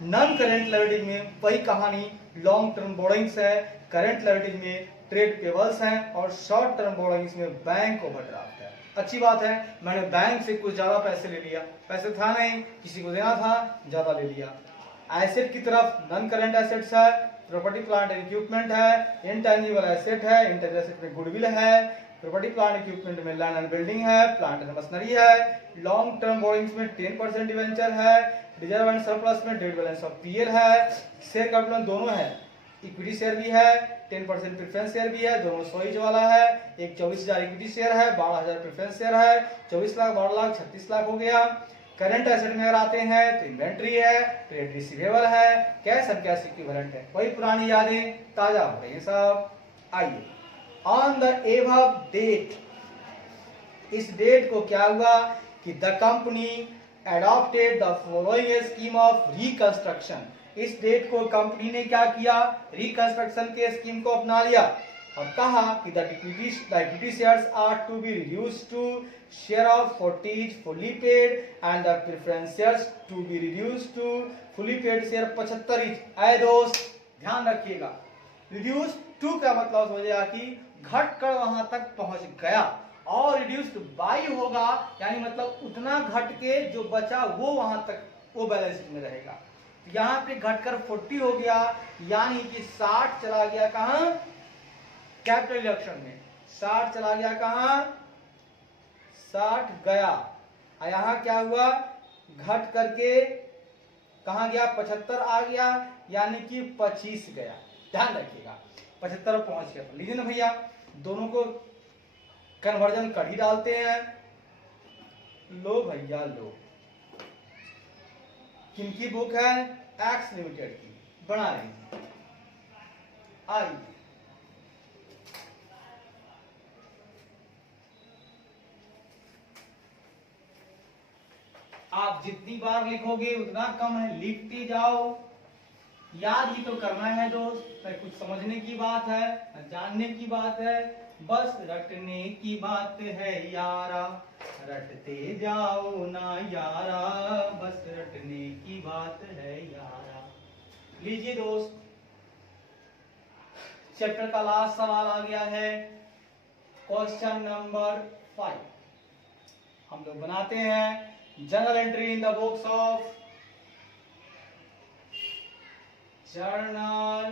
नॉन करेंट लायबिलिटीज में वही कहानी, लॉन्ग टर्म बोरोइंग्स है। करेंट लायबिलिटीज में ट्रेड पेबल्स हैं, और शॉर्ट टर्म बोरोइंग्स में बैंक ओवरड्राफ्ट है। अच्छी बात है, मैंने बैंक से कुछ ज्यादा पैसे ले लिया, पैसे था नहीं, किसी को देना था, ज्यादा ले लिया। एसेट की तरफ नॉन करेंट एसेट्स है, प्रॉपर्टी प्लांट एंड इक्विपमेंट है, इनटेंजिबल एसेट है, इंटेंजिबल एसेट में गुडविल है, प्रॉपर्टी प्लांट इक्विपमेंट में लैंड एंड बिल्डिंग है, प्लांट एंड मशीनरी है। लॉन्ग टर्म बोरोइंग्स में 10% डिवेंचर है, रिजर्व एंड सरप्लस में डेट बैलेंस ऑफ पीएल है, शेयर कैपिटल दोनों है, इक्विटी शेयर भी है, 10% प्रेफरेंस शेयर भी है, दोनों 100 ईच वाला है। एक 24,000 इक्विटी शेयर है, 12,000 प्रेफरेंस शेयर है, 24 लाख 12 लाख 36 लाख हो गया। करंट एसेट में अगर आते हैं तो इन्वेंट्री है, ट्रेड रिसीवेबल है, कैश एंड कैश इक्विवेलेंट है। वही पुरानी यादें ताजा हो रही है साहब। आइए, ऑन द एबव डेट, इस डेट को क्या हुआ कि the company adopted the following scheme of reconstruction. इस डेट को कंपनी ने क्या किया? रिकंस्ट्रक्शन के स्कीम को अपना लिया और कहा कि the equity shares are to be reduced to share of 40 fully paid and the preference shares to be reduced to fully paid share 75 each. ऐ दोस्त ध्यान रखिएगा, रिड्यूस टू का मतलब हो जाएगा कि घट कर वहां तक पहुंच गया, और रिड्यूस्ड बाई होगा यानी मतलब उतना घट के जो बचा वो वहां तक वो बैलेंस शीट में रहेगा। यहाँ पे घटकर 40 हो गया, यानी कि 60 चला गया कहां? कैपिटल रिडक्शन में 60 चला गया कहां? 60 गया। यहाँ क्या हुआ? घट करके कहां गया? 75 आ गया, यानी कि 25 गया। ध्यान रखिएगा, 75 पहुंच गया। लीजिए ना भैया, दोनों को कन्वर्जन कर ही डालते हैं। लो भैया लो, किनकी बुक है? एक्स लिमिटेड की, बना रही। आइए, आप जितनी बार लिखोगे उतना कम है, लिखते जाओ। याद ही तो करना है दोस्त, कुछ समझने की बात है, जानने की बात है, बस रटने की बात है यारा। रटते जाओ ना यारा, बस रटने की बात है यारा। लीजिए दोस्त, चैप्टर का लास्ट सवाल आ गया है, क्वेश्चन नंबर 5। हम लोग बनाते हैं journal entry in the books of journal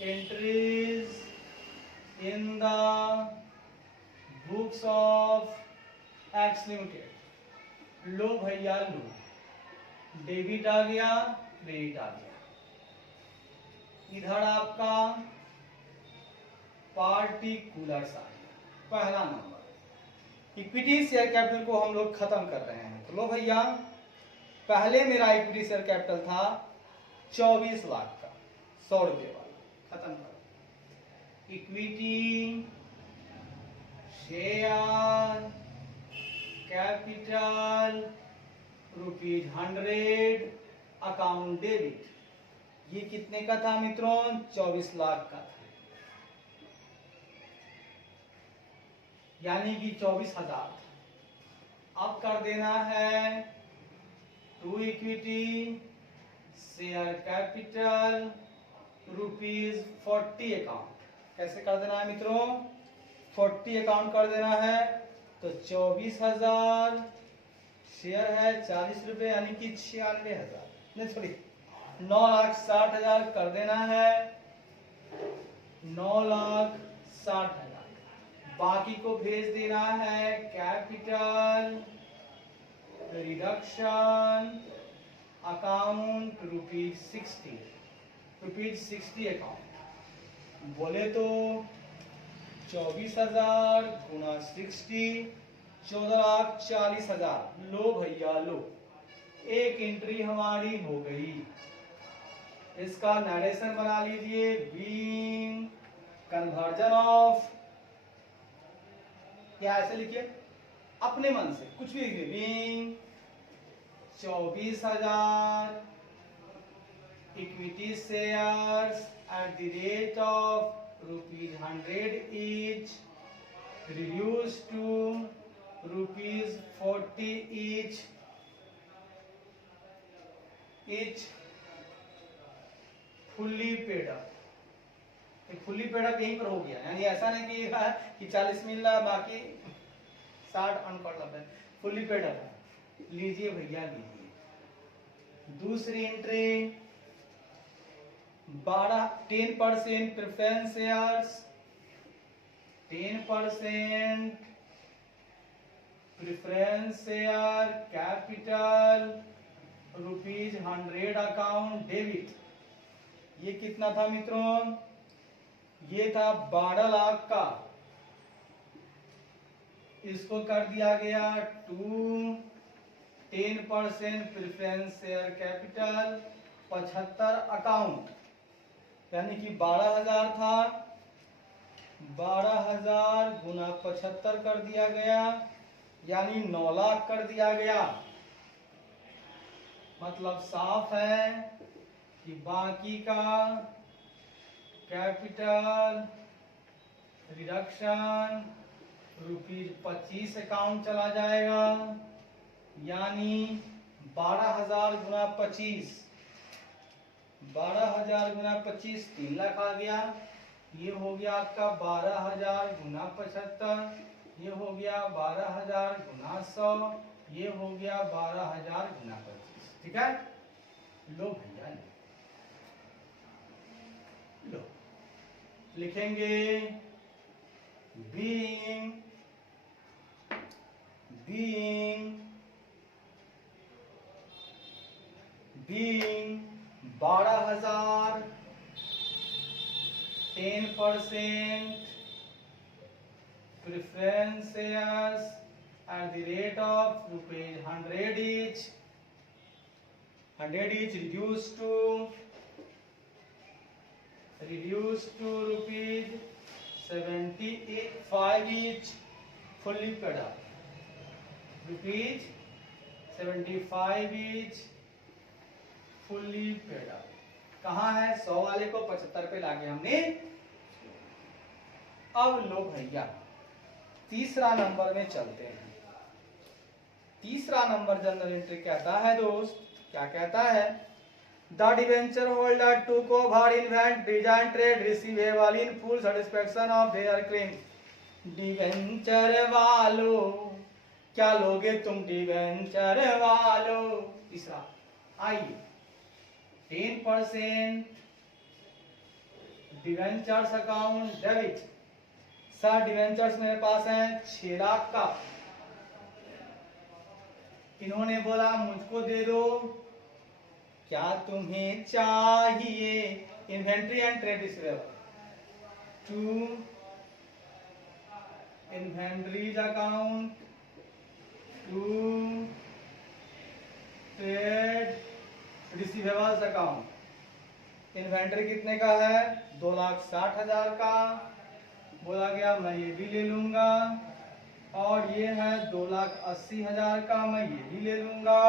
entries in the books of X limited. लो भैया लो, डेबिट आ गया, क्रेडिट आ गया। इधर आपका पार्टिकुलर्स आ गया। पहला नंबर, इक्विटी शेयर कैपिटल को हम लोग खत्म कर रहे हैं। तो लो भैया, पहले मेरा इक्विटी शेयर कैपिटल था 24 लाख का, 100 रुपये वाला, खत्म करो। Equity share capital ₹100, account debit. ये कितने का था मित्रों? 24 लाख का था, यानी कि 24,000 था। अब कर देना है to equity share capital ₹40 account. कैसे कर देना है मित्रों? 40 अकाउंट कर देना है। तो 24,000 शेयर है 40 रुपए, यानी कि 96,000, नहीं सॉरी 9,60,000 कर देना है, 9,60,000। बाकी को भेज देना है कैपिटल रिडक्शन अकाउंट ₹60 अकाउंट। बोले तो 24,000 गुना 60, 14,40,000। लो भैया लो, एक एंट्री हमारी हो गई। इसका नरेशन बना लीजिए, बीइंग कन्वर्जन ऑफ, क्या ऐसे लिखिए अपने मन से कुछ भी लिखिए, being 24,000 equity shares at the rate of ₹100 each, reduced to ₹40 each fully paid up. Fully paid up यहीं पर हो गया, यानी ऐसा नहीं कि 40 मिल रहा बाकी 60 अनकॉल्ड है, फुल्ली पेड अप है। लीजिए भैया लीजिए। दूसरी entry 10% preference shares, 10% preference share capital ₹100 account debit. ये कितना था मित्रों? ये था 12 लाख का। इसको कर दिया गया to 10% preference share capital 75 account, यानी कि 12,000 था, 12,000 गुना 75 कर दिया गया, यानी 9 लाख कर दिया गया। मतलब साफ है कि बाकी का कैपिटल रिडक्शन ₹25 अकाउंट चला जाएगा, यानी 12,000 गुना 25, 12,000 गुना 25 3 लाख आ गया। ये हो गया आपका 12,000 गुना 75, ये हो गया 12,000 गुना 100, ये हो गया 12,000 गुना 25। ठीक है, लो भैया लो, लिखेंगे being 12,000 10% preference shares at the rate of ₹100 each, 100 each reduced to ₹75 each, fully paid up, ₹75 each fully paid up। कहाँ है? 100 वाले को 75 पे लाके हमने। अब लो भैया तीसरा नंबर में चलते हैं। तीसरा नंबर जनरल एंट्री कहता है दोस्त, क्या कहता है? The debenture holder took over inventories and trade receivable in full satisfaction of their claim. Debenture वालों क्या लोगे तुम डिवेंचर वालों। तीसरा आइए 10% debentures account debit. Sir debentures मेरे पास हैं 6 लाख का, इन्होंने बोला मुझको दे दो, क्या तुम्हें चाहिए। Inventory and trade receivable to inventories account to trade receivables account. Inventory कितने का है 2,60,000 का, बोला गया मैं ये भी ले लूंगा, और ये है 2,80,000 का, मैं ये भी ले लूंगा।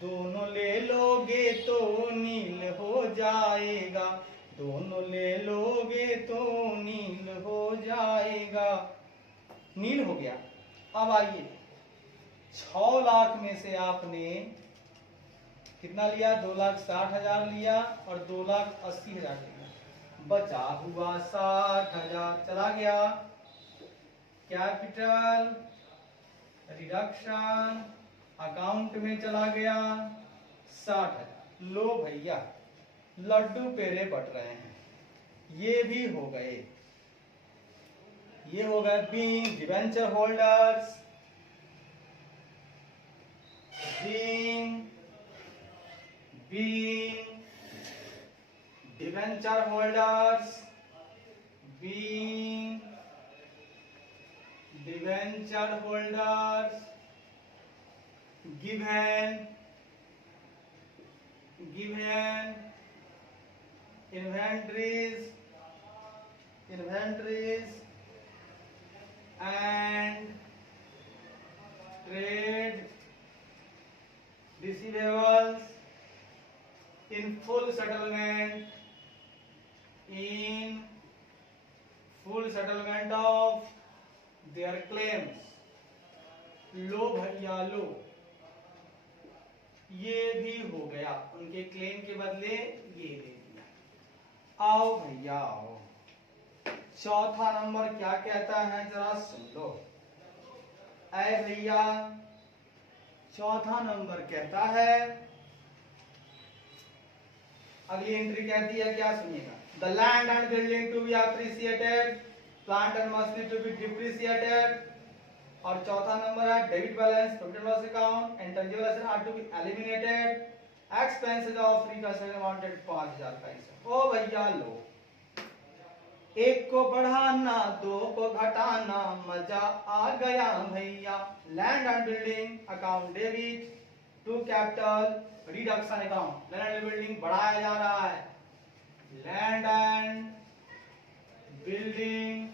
दोनों ले लोगे तो नील हो जाएगा, दोनों ले लोगे तो नील हो जाएगा। नील हो गया। अब आइए 6 लाख में से आपने कितना लिया 2,60,000 लिया और 2,80,000 लिया, बचा हुआ 60,000 चला गया कैपिटल रिडक्शन अकाउंट में चला गया 60,000। लो भैया लड्डू पेड़े बट रहे हैं, ये भी हो गए, ये हो गए being debenture holders, being debenture holders, being debenture holders, given inventories and trade receivables in full settlement of their claims। लो भैया लो, ये भी हो गया, उनके क्लेम के बदले ये दे दिया। आओ भैया आओ, चौथा नंबर क्या कहता है जरा सुन लो। ऐ भैया चौथा नंबर कहता है, अगली एंट्री कहती है क्या सुनिएगा, the land and building to be appreciated, plant and machinery to be depreciated. और चौथा नंबर है debit balance, profit and loss account, intangible asset are to be eliminated, expenses of free consultant amounted 5,000 पैसा। ओ भैया लो, एक को बढ़ाना दो को घटाना, मजा आ गया भैया। Land and building account debit to capital reduction account, land and building बढ़ाया जा रहा है, land and building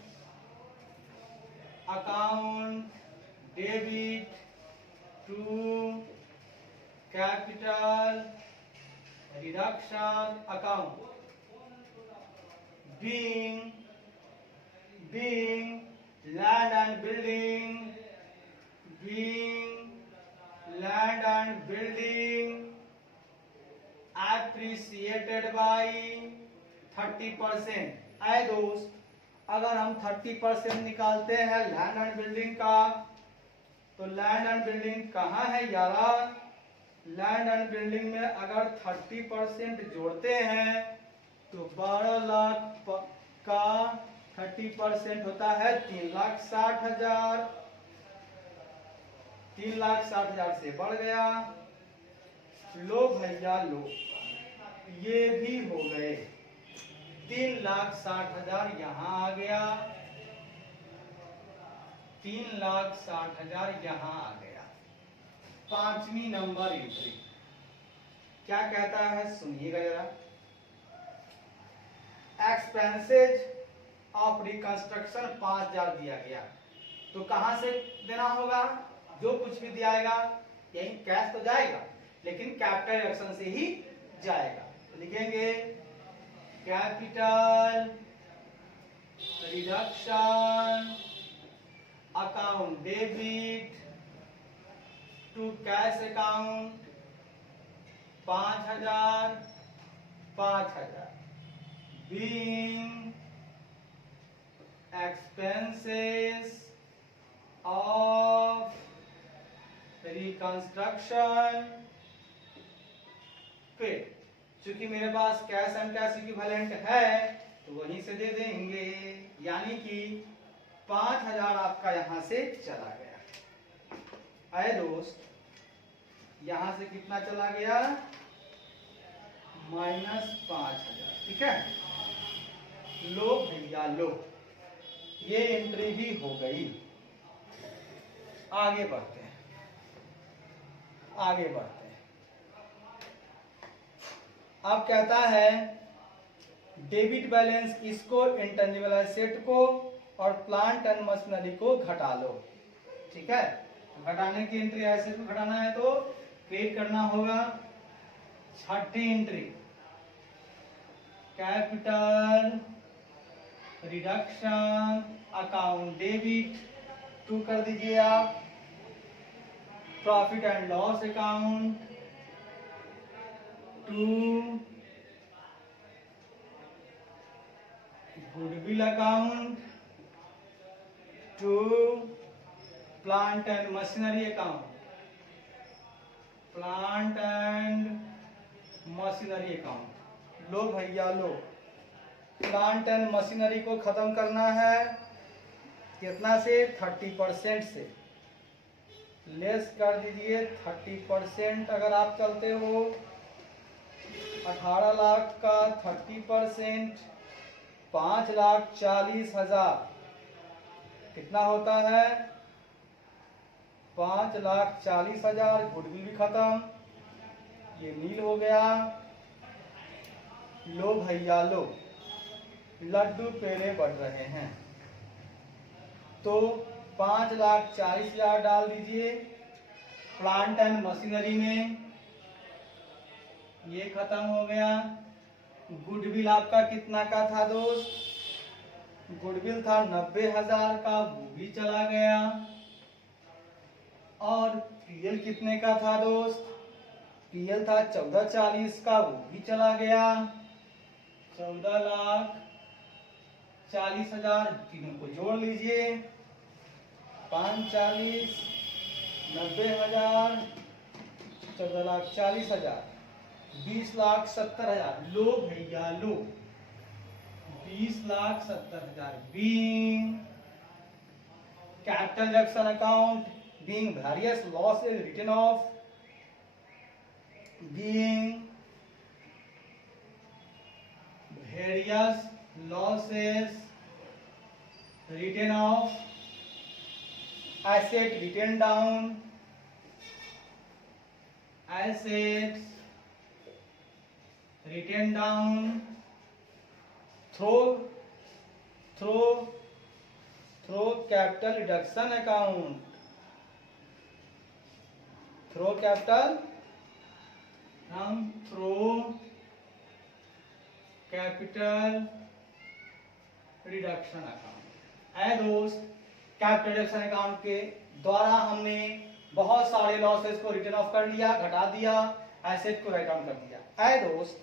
account debit to capital reduction account, being land and building appreciated by 30%। आए दोस्त, अगर हम 30% निकालते हैं लैंड एंड बिल्डिंग का, तो लैंड एंड बिल्डिंग कहाँ है यारा। लैंड एंड बिल्डिंग में अगर 30% जोड़ते हैं तो 12 लाख का 30% होता है 3,60,000। 3,60,000 से बढ़ गया। लो भैया लो, ये भी हो गए, 3,60,000 यहां आ गया, 3,60,000 यहां आ गया। पांचवी नंबर एंट्री क्या कहता है सुनिएगा जरा, एक्सपेंसेज ऑफ रिकंस्ट्रक्शन 5,000 दिया गया, तो कहां से देना होगा, जो कुछ भी दिया जाएगा यही कैश तो जाएगा, लेकिन कैपिटल रिडक्शन से ही जाएगा। तो लिखेंगे capital reduction account debit to cash account 5,000 5,000 being expenses of reconstruction पे। चूंकि मेरे पास कैश एंड कैश इक्विवेलेंट है तो वहीं से दे देंगे, यानी कि 5,000 आपका यहां से चला गया। आए दोस्त, यहां से कितना चला गया? -5,000। ठीक है, लो भैया लो, ये एंट्री भी हो गई। आगे बढ़ते हैं, आगे बढ़ते हैं। अब कहता है डेबिट बैलेंस इसको, इंटेंजिबल एसेट को और प्लांट एंड मशीनरी को घटा लो। ठीक है, घटाने की एंट्री, एसेट को घटाना है तो क्रिएट करना होगा छठी entry, capital reduction account debit to कर दीजिए आप, profit and loss account to, goodwill account to, plant and machinery account, plant and machinery account. लो भैया लो, प्लांट एंड मशीनरी को खत्म करना है कितना से? 30% से। लेस कर दीजिए 30%। अगर आप चलते हो 18 लाख का 30% 5,40,000 कितना होता है? 5,40,000। गुडविल भी खत्म, ये नील हो गया। लो भैया लो, लड्डू पेड़े बढ़ रहे हैं। तो 5,40,000 डाल दीजिए प्लांट एंड मशीनरी में, ये खत्म हो गया। गुडविल आपका कितना का था दोस्त? गुडविल था 90,000 का, वो भी चला गया। और पीएल कितने का था दोस्त? पीएल था 14,40 का, वो भी चला गया। 14,40,000 तीनों को जोड़ लीजिए, 5,40,000 90,000 14,40,000 20,70,000। लो भैया लो, 20,70,000 being capital reduction account, being various losses written off, being various losses written off, asset written down, assets written down, through capital reduction account, through capital through capital reduction account. है दोस्त, कैपिटल रिडक्शन अकाउंट के द्वारा हमने बहुत सारे losses को return of कर लिया, घटा दिया, एसेट को राइट डाउन कर दिया। है दोस्त,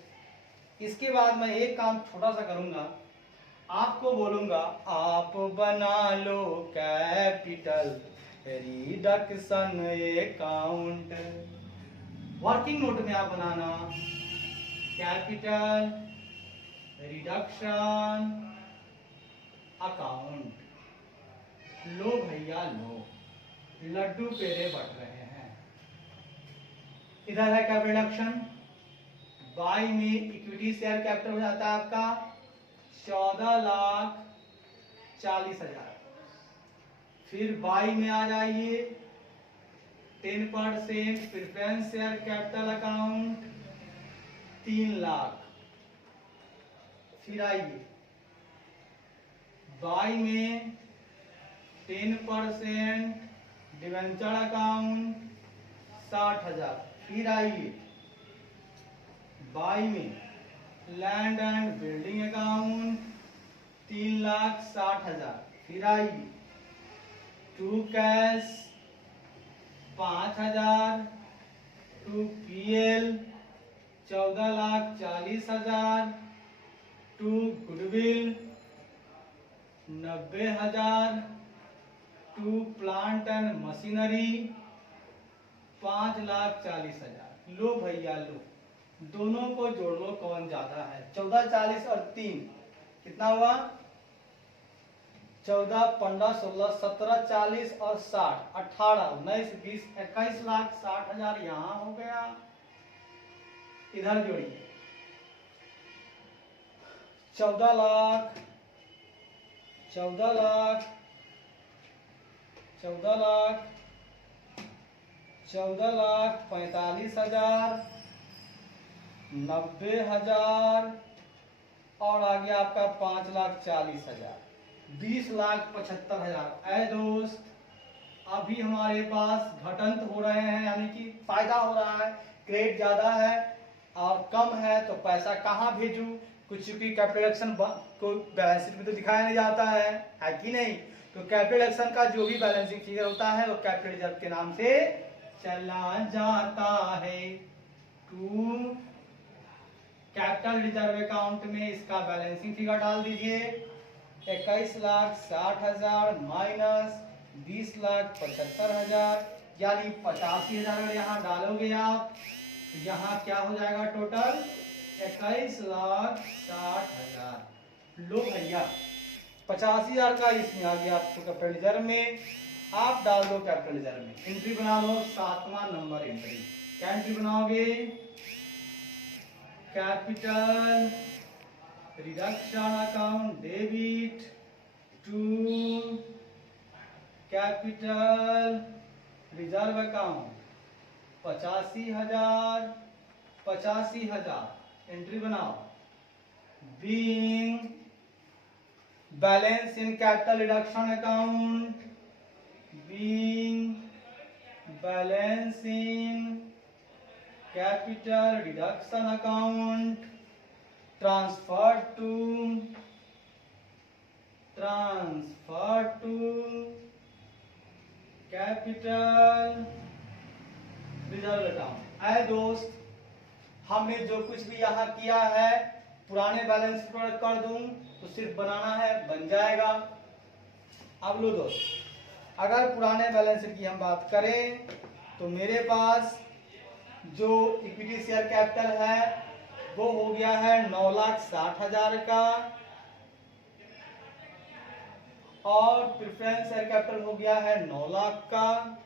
इसके बाद मैं एक काम छोटा सा करूंगा, आपको बोलूंगा आप बना लो capital reduction account. Working note में आप बनाना कैपिटल रिडक्शन अकाउंट। लो भैया लो, लड्डू पेड़े बढ़ रहे हैं। इधर है कैपिटल रिडक्शन, बाई में इक्विटी शेयर कैपिटल हो जाता है आपका 14,40,000। फिर बाई में आ जाइए 10% preference share capital account 3 lakh. फिर आइए बाई में 10% डिवेंचर अकाउंट 60,000। फिर आइए बाई में लैंड एंड बिल्डिंग अकाउंट 3,60,000। फिर आइए to cash 5,000, to PL 14,40,000 to goodwill 90,000 to plant and machinery 5,40,000। लो भैया लो, दोनों को जोड़ लो कौन ज्यादा है। 14, 40 और 3 कितना हुआ? 14, 15, 16, 17, 40 और 60, 18, 19, 20, 21,60,000 यहाँ हो गया। इधर जोड़िए 14 लाख 14 लाख 14 लाख 45,000 90,000 और आ गया आपका 5,40,000 20,75,000। ऐ दोस्त, अभी हमारे पास घटंत हो रहे हैं, यानी कि फायदा हो रहा है। क्रेडिट ज्यादा है और कम है तो पैसा कहाँ भेजूं? कुछ भी कैपिटल एक्शन को बैलेंस शीट में तो दिखाया नहीं जाता है कि नहीं? तो कैपिटल एक्शन का जो भी बैलेंसिंग फिगर होता है वो कैपिटल रिजर्व के नाम से चला जाता है। टू कैपिटल रिजर्व अकाउंट में इसका बैलेंसिंग फिगर डाल दीजिए। 21,60,000 माइनस 20,75,000 यानी 85,000। अगर यहाँ डालोगे आप तो यहाँ क्या हो जाएगा टोटल? 21,60,000। लो भैया 85,000 का इसमें आ गया आपको कैपिटल रिजर्व में। आप डाल दो कैपिटल रिजर्व में, एंट्री बना लो 7वां नंबर एंट्री। क्या एंट्री बनाओगे? Capital reduction account debit to capital reserve account 85,000 entry बनाओ। Being balance in capital reduction account, being balance in capital reduction account transfer to capital reserve account. आए दोस्त, हमने जो कुछ भी यहाँ किया है पुराने बैलेंस पर कर दूं तो सिर्फ बनाना है, बन जाएगा। अब लो दोस्त, अगर पुराने बैलेंस की हम बात करें तो मेरे पास जो इक्विटी शेयर कैपिटल है वो हो गया है 9,60,000 का और प्रेफरेंस शेयर कैपिटल हो गया है 9 लाख का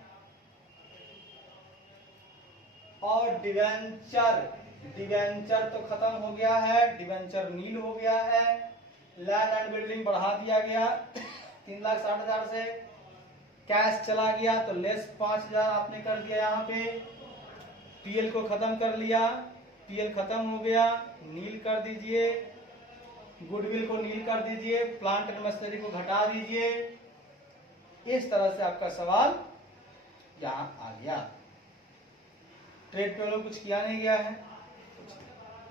और डिवेंचर तो खत्म हो गया है, डिवेंचर नील हो गया है। लैंड एंड बिल्डिंग बढ़ा दिया गया 3,60,000 से। कैश चला गया तो लेस 5,000 आपने कर दिया यहाँ पे। पीएल को खत्म कर लिया, पीएल खत्म हो गया, नील कर दीजिए। गुडविल को नील कर दीजिए, प्लांट एंड मशीनरी को घटा दीजिए। इस तरह से आपका सवाल यहाँ आ गया। ट्रेड पे लोग कुछ किया नहीं गया है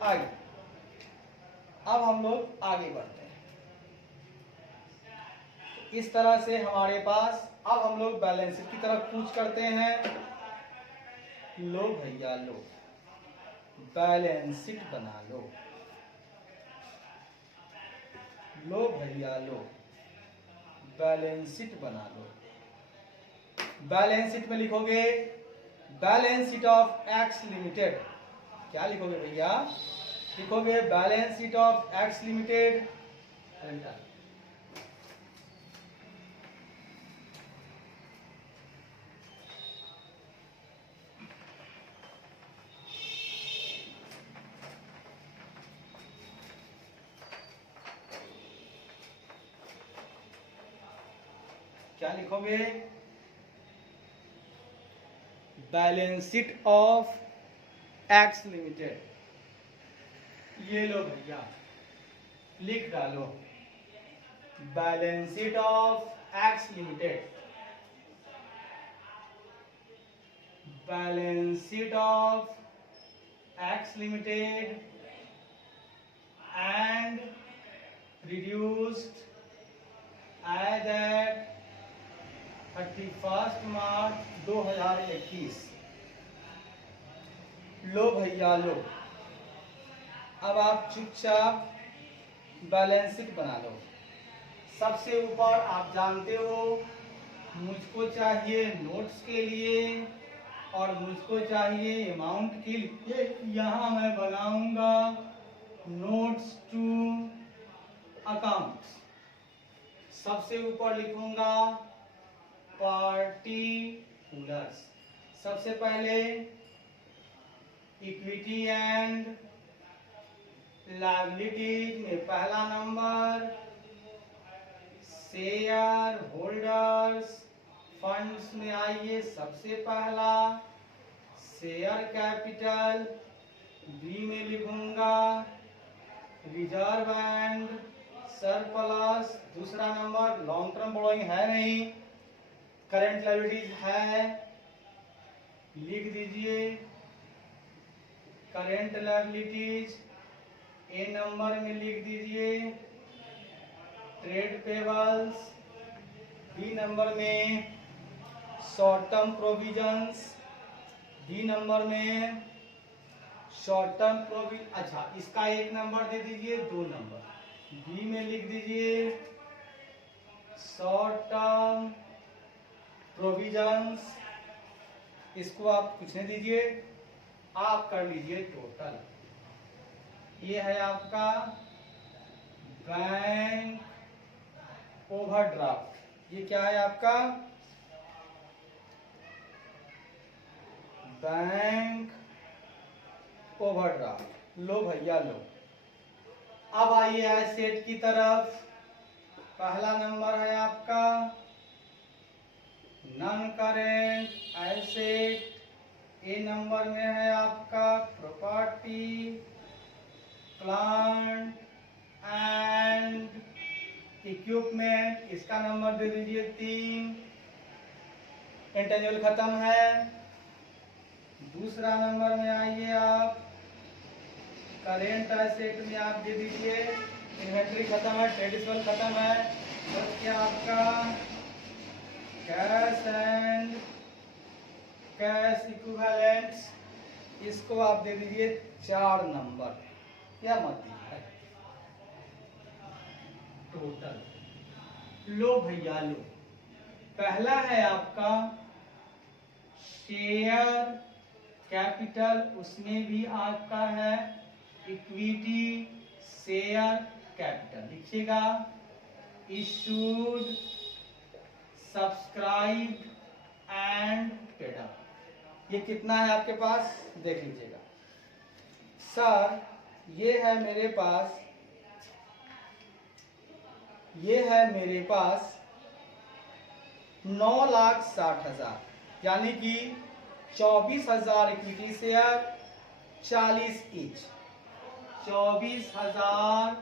आगे। अब हम लोग आगे बढ़ते हैं। इस तरह से हमारे पास अब हम लोग बैलेंस शीट की तरफ कूच करते हैं। लो भैया लो, बैलेंस शीट बना लो। लो भैया लो, बैलेंस शीट बना लो। बैलेंस शीट में लिखोगे balance sheet of X limited. क्या लिखोगे भैया? लिखोगे balance sheet of X limited. क्या लिखोगे? Balance sheet of X limited. ये लो भैया, लिख डालो balance sheet of X limited. Balance sheet of X limited and reduced as at 31 March 2021। लो भैया लो, अब आप चुपचाप बैलेंस शीट बना लो। सबसे ऊपर आप जानते हो मुझको चाहिए नोट्स के लिए और मुझको चाहिए अमाउंट के लिए। यहाँ मैं बनाऊंगा नोट्स टू अकाउंट। सबसे ऊपर लिखूंगा पार्टिकुलर्स। सबसे पहले इक्विटी एंड लायबिलिटीज में पहला नंबर शेयर होल्डर्स फंड्स में आइए सबसे पहला शेयर कैपिटल। बी में लिखूंगा रिजर्व एंड सरप्लस। दूसरा नंबर लॉन्ग टर्म बोरोइंग है नहीं, करंट लायबिलिटीज है, लिख दीजिए करंट लायबिलिटीज। ए नंबर में लिख दीजिए ट्रेड पेबल्स। बी नंबर में short term provisions. D number में शॉर्ट टर्म प्रोविजन, अच्छा इसका एक नंबर दे दीजिए, 2 नंबर। बी में लिख दीजिए शॉर्ट टर्म प्रोविजंस। इसको आप कुछ नहीं दीजिए, आप कर लीजिए टोटल। ये है आपका बैंक ओवरड्राफ्ट। ये क्या है आपका बैंक ओवरड्राफ्ट। लो भैया लो। अब आइए एसेट की तरफ। पहला नंबर है आपका नॉन करेंट एसेट। ए नंबर में है आपका प्रॉपर्टी प्लांट एंड इक्विपमेंट। इसका नंबर दे दीजिए 3। इंटेंजिबल खत्म है। दूसरा नंबर में आइए आप करेंट एसेट में आप दे दीजिए इन्वेंट्री खत्म है, ट्रेडिशनल खत्म है, बस क्या आपका कैश एंड कैश इक्विवेलेंट्स। इसको आप दे दीजिए 4 नंबर। क्या मत दीजिए टोटल। लो भैया लो। पहला है आपका शेयर कैपिटल, उसमें भी आपका है इक्विटी शेयर कैपिटल। लिखिएगा issued subscribe and paid up. ये कितना है आपके पास देख लीजिएगा। सर ये है मेरे पास 9,60,000, यानी कि 24,000 equity share 40 each. 24,000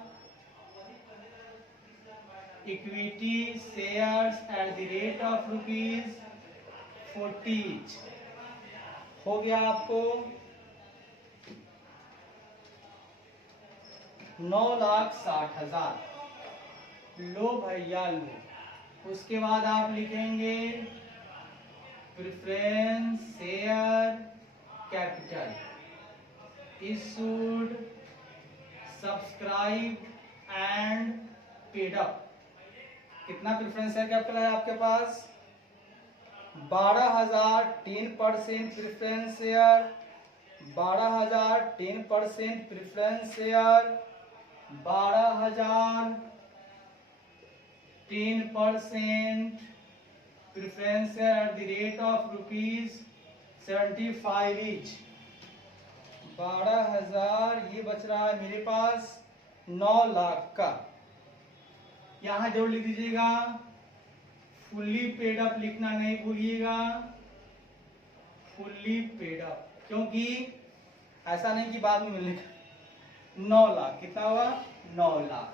equity shares at the rate of ₹40 each. हो गया आपको 9,60,000। लो भैया लो। उसके बाद आप लिखेंगे preference share capital issued subscribe and paid up. कितना प्रेफरेंस शेयर कैपिटल है आपके पास 12,000 10% preference share, 12,000 10% preference share, 12,000 10% preference share at the rate of ₹75 each. 12,000 ये बच रहा है मेरे पास 9 लाख का। यहां जोड़ लिख दीजिएगा फुल्ली पेड अप, लिखना नहीं भूलिएगा फुल्ली पेड अप, क्योंकि ऐसा नहीं कि बाद में मिलने का। 9 लाख कितना हुआ 9 लाख।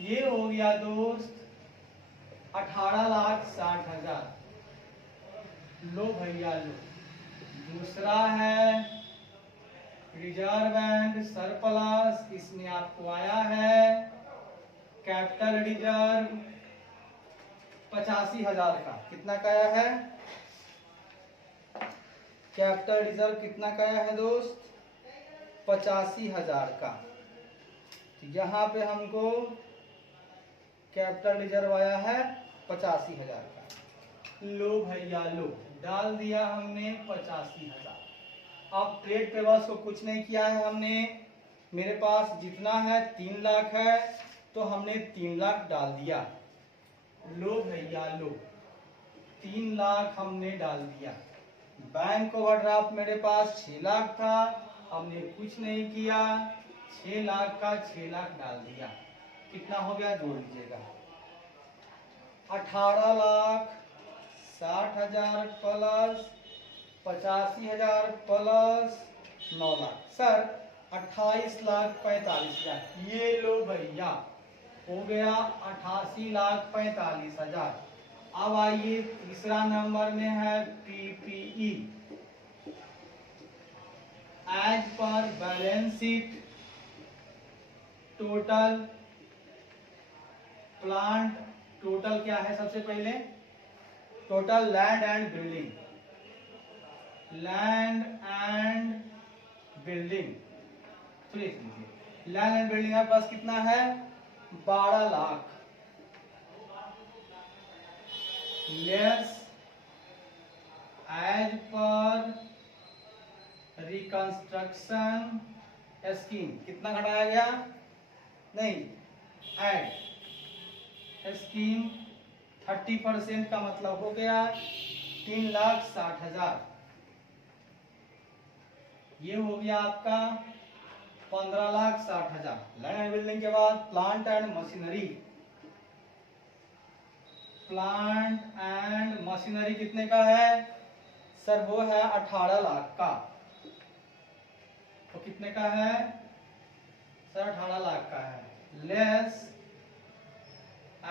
ये हो गया दोस्त 18,60,000। लो भैया लो। दूसरा है रिजर्व एंड सरप्लस। इसमें आपको आया है कैपिटल रिजर्व 85,000 का। कितना का आया है कैपिटल रिजर्व कितना का है दोस्त? 85,000 का। यहाँ पे हमको कैपिटल रिजर्व आया है 85,000 का। लो भैया लो, डाल दिया हमने 85,000। अब ट्रेड पेबल्स को कुछ नहीं किया है हमने, मेरे पास जितना है 3 लाख है तो हमने 3 लाख डाल दिया। लो भैया लो, 3 लाख हमने डाल दिया। बैंक ओवरड्राफ्ट मेरे पास 6 लाख था, हमने कुछ नहीं किया, 6 लाख का 6 लाख डाल दिया। कितना हो गया जोड़ लीजिएगा, 18,60,000 प्लस 85,000 प्लस 9 लाख। सर 28,45,000। ये लो भैया हो गया 88,45,000। अब आइए तीसरा नंबर में है पीपीई। एज पर balance sheet total plant, total क्या है सबसे पहले? Total land and building, land and building. तो लिख लीजिए लैंड एंड बिल्डिंग आपके पास कितना है? 12 लाख लेस एज पर रिकंस्ट्रक्शन स्कीम। कितना घटाया गया? नहीं, एड स्कीम 30% का मतलब हो गया 3,60,000। ये हो गया आपका 15,60,000। लैंड एंड बिल्डिंग के बाद plant and machinery. Plant and machinery कितने का है? सर वो है 18 लाख का। तो कितने का है सर? 18 लाख का है। लेस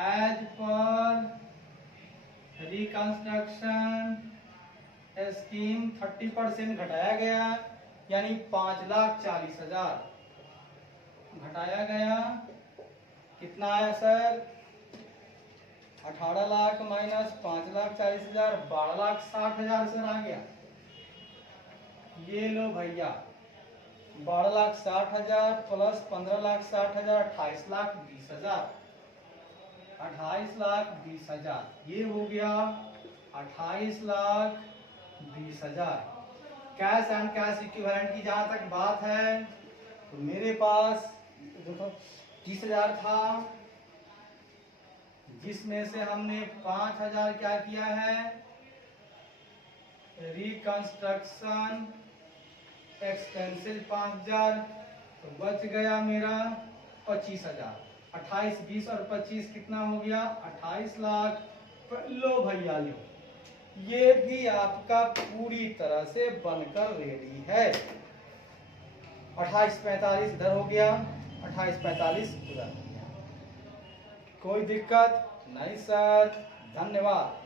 एज पर रिकंस्ट्रक्शन स्कीम 30% घटाया गया, यानी 5,40,000 घटाया गया। कितना आया सर? 18 लाख माइनस 5,40,000, 12,60,000 सर आ गया। ये लो भैया 12,60,000 प्लस 15,60,000, 28,20,000। 28,20,000 ये हो गया 28,20,000। कैश एंड कैश इक्विवेलेंट की जहां तक बात है तो मेरे पास 30,000 था, जिसमें से हमने 5,000 क्या किया है? रिकंस्ट्रक्शन एक्सपेंसिव 5,000, तो बच गया मेरा 25,000। 28, 20 और 25 कितना हो गया? 28 लाख। लो भैया लो, ये भी आपका पूरी तरह से बनकर रेडी है। 28,45 इधर हो गया, 28,45 उधर हो गया। कोई दिक्कत नहीं सर, धन्यवाद।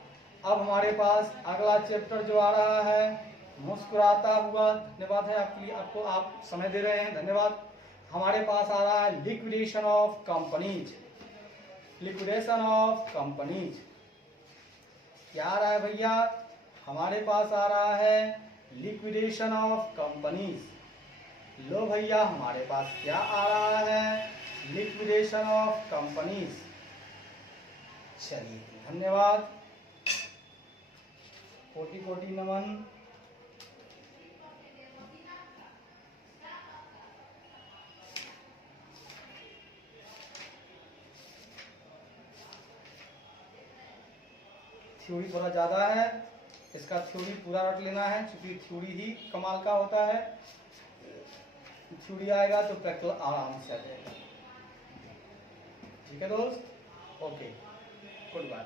अब हमारे पास अगला चैप्टर जो आ रहा है मुस्कुराता हुआ। धन्यवाद है आपके लिए, आपको आप समय दे रहे हैं, धन्यवाद। हमारे पास आ रहा है liquidation of companies. Liquidation of companies क्या आ रहा है भैया? हमारे पास आ रहा है लिक्विडेशन ऑफ कंपनीज। लो भैया हमारे पास क्या आ रहा है? Liquidation of companies. चलिए धन्यवाद, कोटि कोटि नमन। थ्योरी थोड़ा ज़्यादा है, इसका थ्योरी पूरा रट लेना है, क्योंकि थ्योरी ही कमाल का होता है। थ्योरी आएगा तो प्रैक्टिकल आराम से आ जाएगा। ठीक है दोस्त, ओके, गुड बाय।